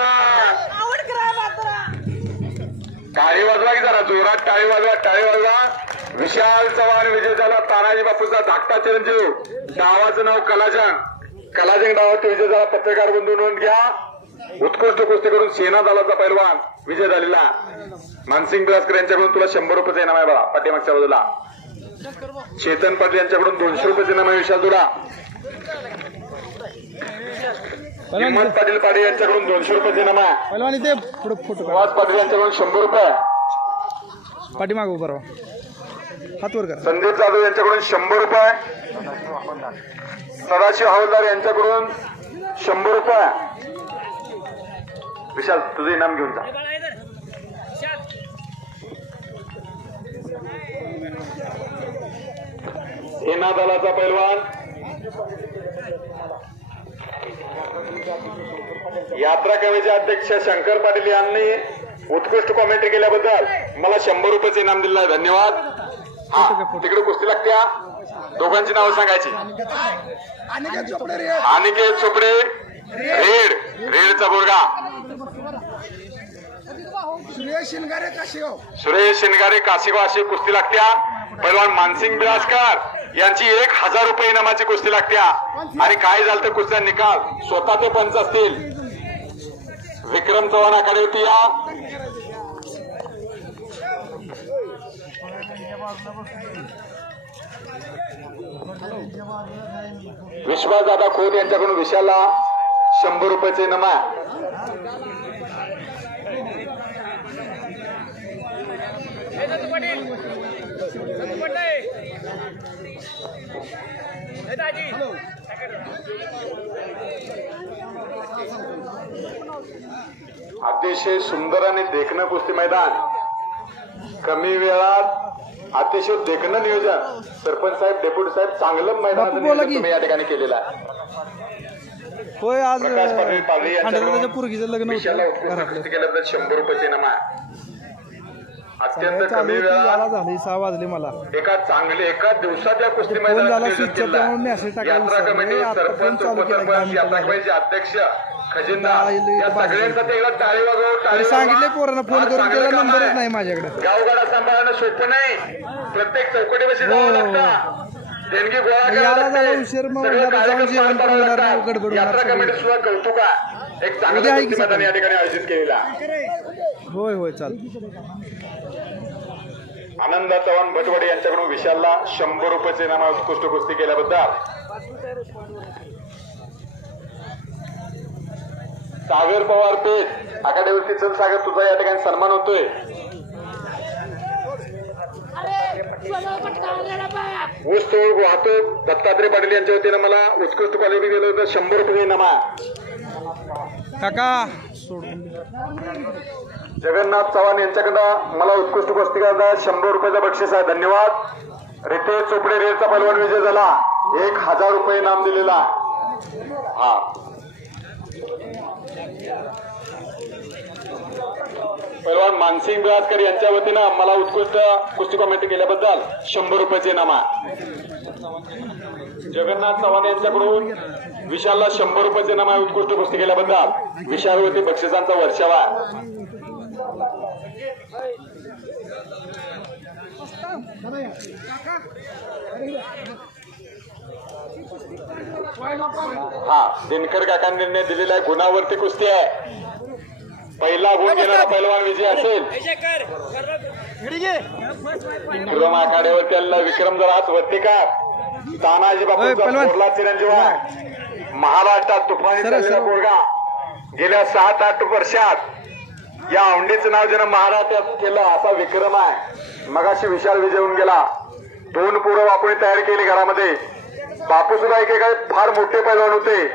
टाळी वाजवा की जरा जोरात टाळी वाजवा. टाळी वाजवा. विशाल चव्हाण विजय झाला. तानाजी बापूचा धाकटा चिरंजीव. गावाचं नाव कलाजंग. कलाजंग गावात विजय झाला. पत्रकार बंधू नोंद घ्या. उत्कृष्ट कुस्ती करून सेना दलाचा पैलवान विजय झालेला मानसिंग बिराजकर यांच्याकडून तुला 100 रुपयाचं इनाम आहे बघा. पाठीमागच्या बाजूला चेतन पाटील यांच्याकडून 200 रुपयाचं इनाम आहे. विशाल तुला. हिम्मत पाटील पाटील यांच्याकडून 200 रुपयाचं इनाम आहे. सुभाष पाटील यांच्याकडून 100 रुपये. पाठीमाग उभा राहा. हात वर करा. संदीप जाधव यांच्याकडून 100 रुपये. सदाशिव हवालदार यांच्याकडून 100 रुपये. विशाल तुझं इनाम घेऊन जा. सेना दलाचा पैलवान यात्रा कमिटीचे अध्यक्ष शंकर पाटील यांनी उत्कृष्ट कॉमेंट्री केल्याबद्दल मला 100 रुपयाचे इनाम दिलं. धन्यवाद. हा तिकडे कुस्ती लागत्या. दोघांची नावं सांगायची. अनिकेत चोपडे रेडचा बोरगा सुरेश शिनगारे काशीगाव अशी कुस्ती लागत्या. पैलवान मानसिंग बिराजकर यांची 1000 रुपये इनामाची कुस्ती लागत्या. आणि काय झालं तर कुस्त्या निकाल स्वतः ते पंच असतील. विक्रम चव्हाण आखाडे होती या. विश्वासदादा खोत यांच्याकडून विशाला 100 रुपयाचे इनाम आहे. अतिशय सुंदर आणि देखणं कुस्ती मैदान. कमी वेळात अतिशय देखणं नियोजन. सरपंच साहेब डेप्युटी साहेब चांगलं मैदानाचं नियोजन तुम्ही या ठिकाणी केलेलं आहे. होय आज प्रकाश पालवी खांडेकरांच्या पोरगीचं लग्न विशाला होतं. कुस्ती केल्याबद्दल 100 रुपयाचे इनाम आहे. अत्यंत कमी याला वेळात झाली 6 वाजले मला एका दिवसात या कुस्ती फोन मैदानात झाला नियोजन स्विचचा केलं त्यामुळे आहे. मेसेज टाकायला यात्रा विसरलो. कमिटी आता फोन सरपंच चालू केला उपसरपंच यात्रा कमिटीचे अध्यक्ष खजिनदार या सगळ्यांचा ते एकदा टाळी वाजव तरी सांगितले पोरांना फोन करून त्याला नंबरच नाही माझ्याकडे. गावगाडा सांभाळणं सोपं नाही. प्रत्येक चौकटीपाशी जावं लागतं. देणगी गोळा याला करावी जरा लागते. उशीर मग सगळं जाऊन कार्यक्रम जेवण पार बनवणार पाडावे नाही, लागतात. गडबड यात्रा होणार कमिटी सुद्धा कौतुक आहे. एक उद्या चांगलं आहे की कुस्ती मैदान या ठिकाणी आयोजित केलेला. होय होय चाल. आनंद चव्हाण भटवाडी यांच्याकडून विशालला 100 रुपयाचे इनाम आहे उत्कृष्ट कुस्ती केल्याबद्दल. सागर पवार पेठ आखाड्यावरती चल सागर तुझा या ठिकाणी सन्मान होतोय. ऊस तोड वाहतूक दत्तात्रय पाटील यांच्या वतीनं मला उत्कृष्ट क्वालिटी दिलं होतं 100 रुपये इनाम आहे. काका सोडून जगन्नाथ चव्हाण यांच्याकडनं मला उत्कृष्ट कुस्ती करता 100 रुपयाचा बक्षीस आहे. धन्यवाद. रितेश चोपडे रेडचा पैलवान विजय झाला. 1000 रुपये इनाम दिलेला. हा पैलवान मानसिंग बिराजकर यांच्या वतीनं मला उत्कृष्ट कुस्ती कॉमेंट्री केल्याबद्दल 100 रुपयाचे इनाम आहे. जगन्नाथ चव्हाण यांच्याकडून विशालला 100 रुपयाचे इनाम आहे उत्कृष्ट कुस्ती केल्याबद्दल. विशालवरती बक्षिसांचा वर्षाव आहे. हा दिनकर काकांनी निर्णय दिलेला आहे. गुणावरती कुस्ती आहे. पहिला गुण घेणारा पैलवान विजय असेल. विक्रम आखाड्यावरती आलेला विक्रम जरा हात वरती का. तानाजी बापूंचा थोरला चिरंजीव आहे. महाराष्ट्रात तुफानी चाललेला पोरगा. गेल्या 7-8 वर्षात या औंढीचं नाव ज्यानं महाराष्ट्रात केलं असा विक्रम आहे. मगाशी विशाल विजय होऊन गेला. 2 पोरं बापूने तयार केली घरामध्ये. बापू सुद्धा एकेकाळी फार मोठे पैलवान होते.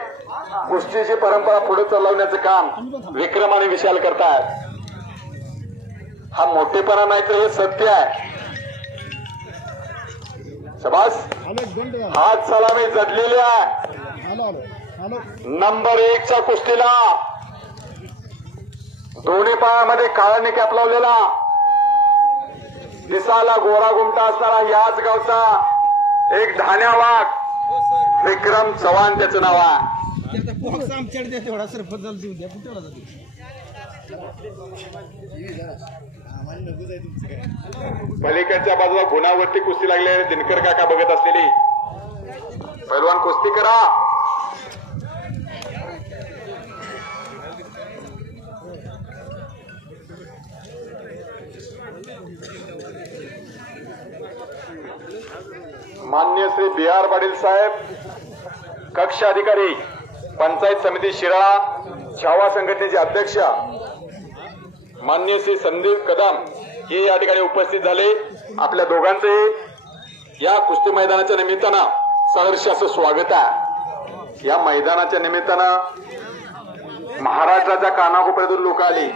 कुस्तीची परंपरा पुढे चालवण्याचं काम विक्रम आणि विशाल करतात. हा मोठेपणा नाही तर हे सत्य आहे. शबास. हात सलामी जडलेली आहे. नंबर 1 च्या कुस्तीला दोन्ही पायामध्ये काळाने कॅप लावलेला दिसाला गोरा गुमटा असणारा याच गावचा एक धान्या वाघ विक्रम चव्हाण त्याचं नाव आहे. तेवढा सरपंच देऊ द्या कुठे पलीकडच्या बाजूला गुणावरती कुस्ती लागली आणि दिनकर काका बघत असलेली पैलवान कुस्ती करा. मान्य श्री बी आर पाटील साहेब कक्ष अधिकारी पंचायत समिती शिराळा छावा संघटनेचे अध्यक्ष मान्य श्री संदीप कदम हे या ठिकाणी उपस्थित झाले. आपल्या दोघांचे या कुस्ती मैदानाच्या निमित्तानं सहर्ष असं स्वागत आहे. या मैदानाच्या निमित्तानं महाराष्ट्राच्या कानाकोपऱ्यातून लोक आली.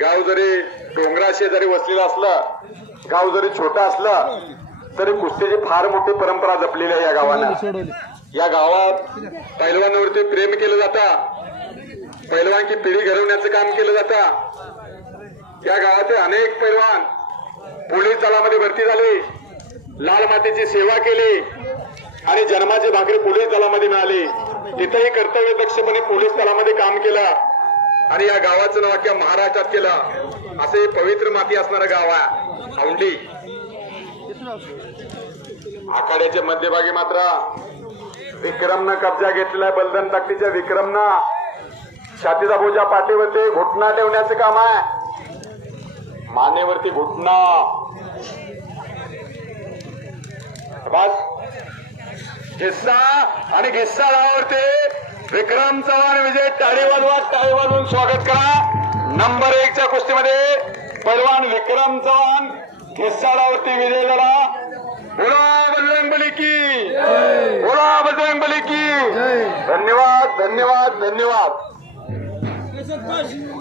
गाव जरी डोंगरा शेजारी वसलेलं असलं, गाव जरी छोटं असलं तरी कुस्तीची फार मोठी परंपरा जपलेली आहे या गावानं. या गावात पैलवानावरती प्रेम केलं जातं. पैलवानची पिढी घडवण्याचं काम केलं जातं. या गावाचे अनेक पैलवान पोलीस दलामध्ये भरती झाले. लाल मातेची सेवा केली. आणि जन्माची भाकरी पोलीस दलामध्ये मिळाली. तिथेही कर्तव्यदक्षपणे पोलीस दलामध्ये काम केलं आणि या गावाचं नाव अख्ख्या महाराष्ट्रात केलं. असे पवित्र माती असणारं गाव आहे औंढी. आखाड्याच्या मध्यभागी मात्र विक्रमनं कब्जा घेतलेला आहे. बलदन ताकदीच्या विक्रमनं छातीचा बोजा पाठीवरती घुटणा ठेवण्याचं काम आहे. मानेवरती घुटणा बस. घिस्सा आणि घिस्साळावरती विक्रम चव्हाण विजय. टाळी वाजवून स्वागत करा. नंबर 1च्या कुस्तीमध्ये पैलवान विक्रम चव्हाण घिस्साळावरती विजय झाला. बोला बजरंगबली की, बोला बजरंगबली की. धन्यवाद धन्यवाद धन्यवाद.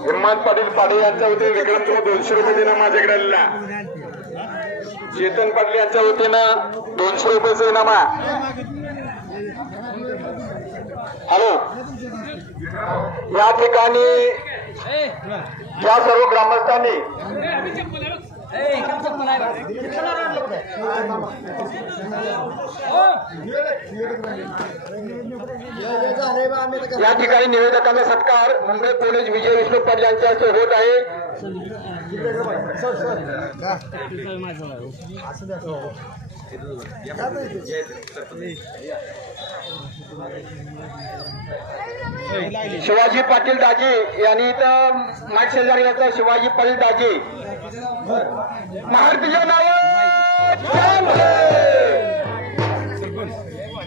हिम्मत पाटील पाडे यांच्या वतीने विक्रम चव्हाण 200 रुपये देणं माझ्याकडे आलेला. चेतन पाटील यांच्या वतीनं 200 रुपयाचं इनाम आहे. हॅलो, या ठिकाणी या सर्व ग्रामस्थांनी या ठिकाणी निवेदकांचा सत्कार मुंबई पोलीस विजय विष्णू पाटील यांच्या हस्ते होत आहे. शिवाजी पाटील दाजी यांनी तर माठ शेजारी याचा शिवाजी पाटील दाजी महाराष्ट्राच्या नाव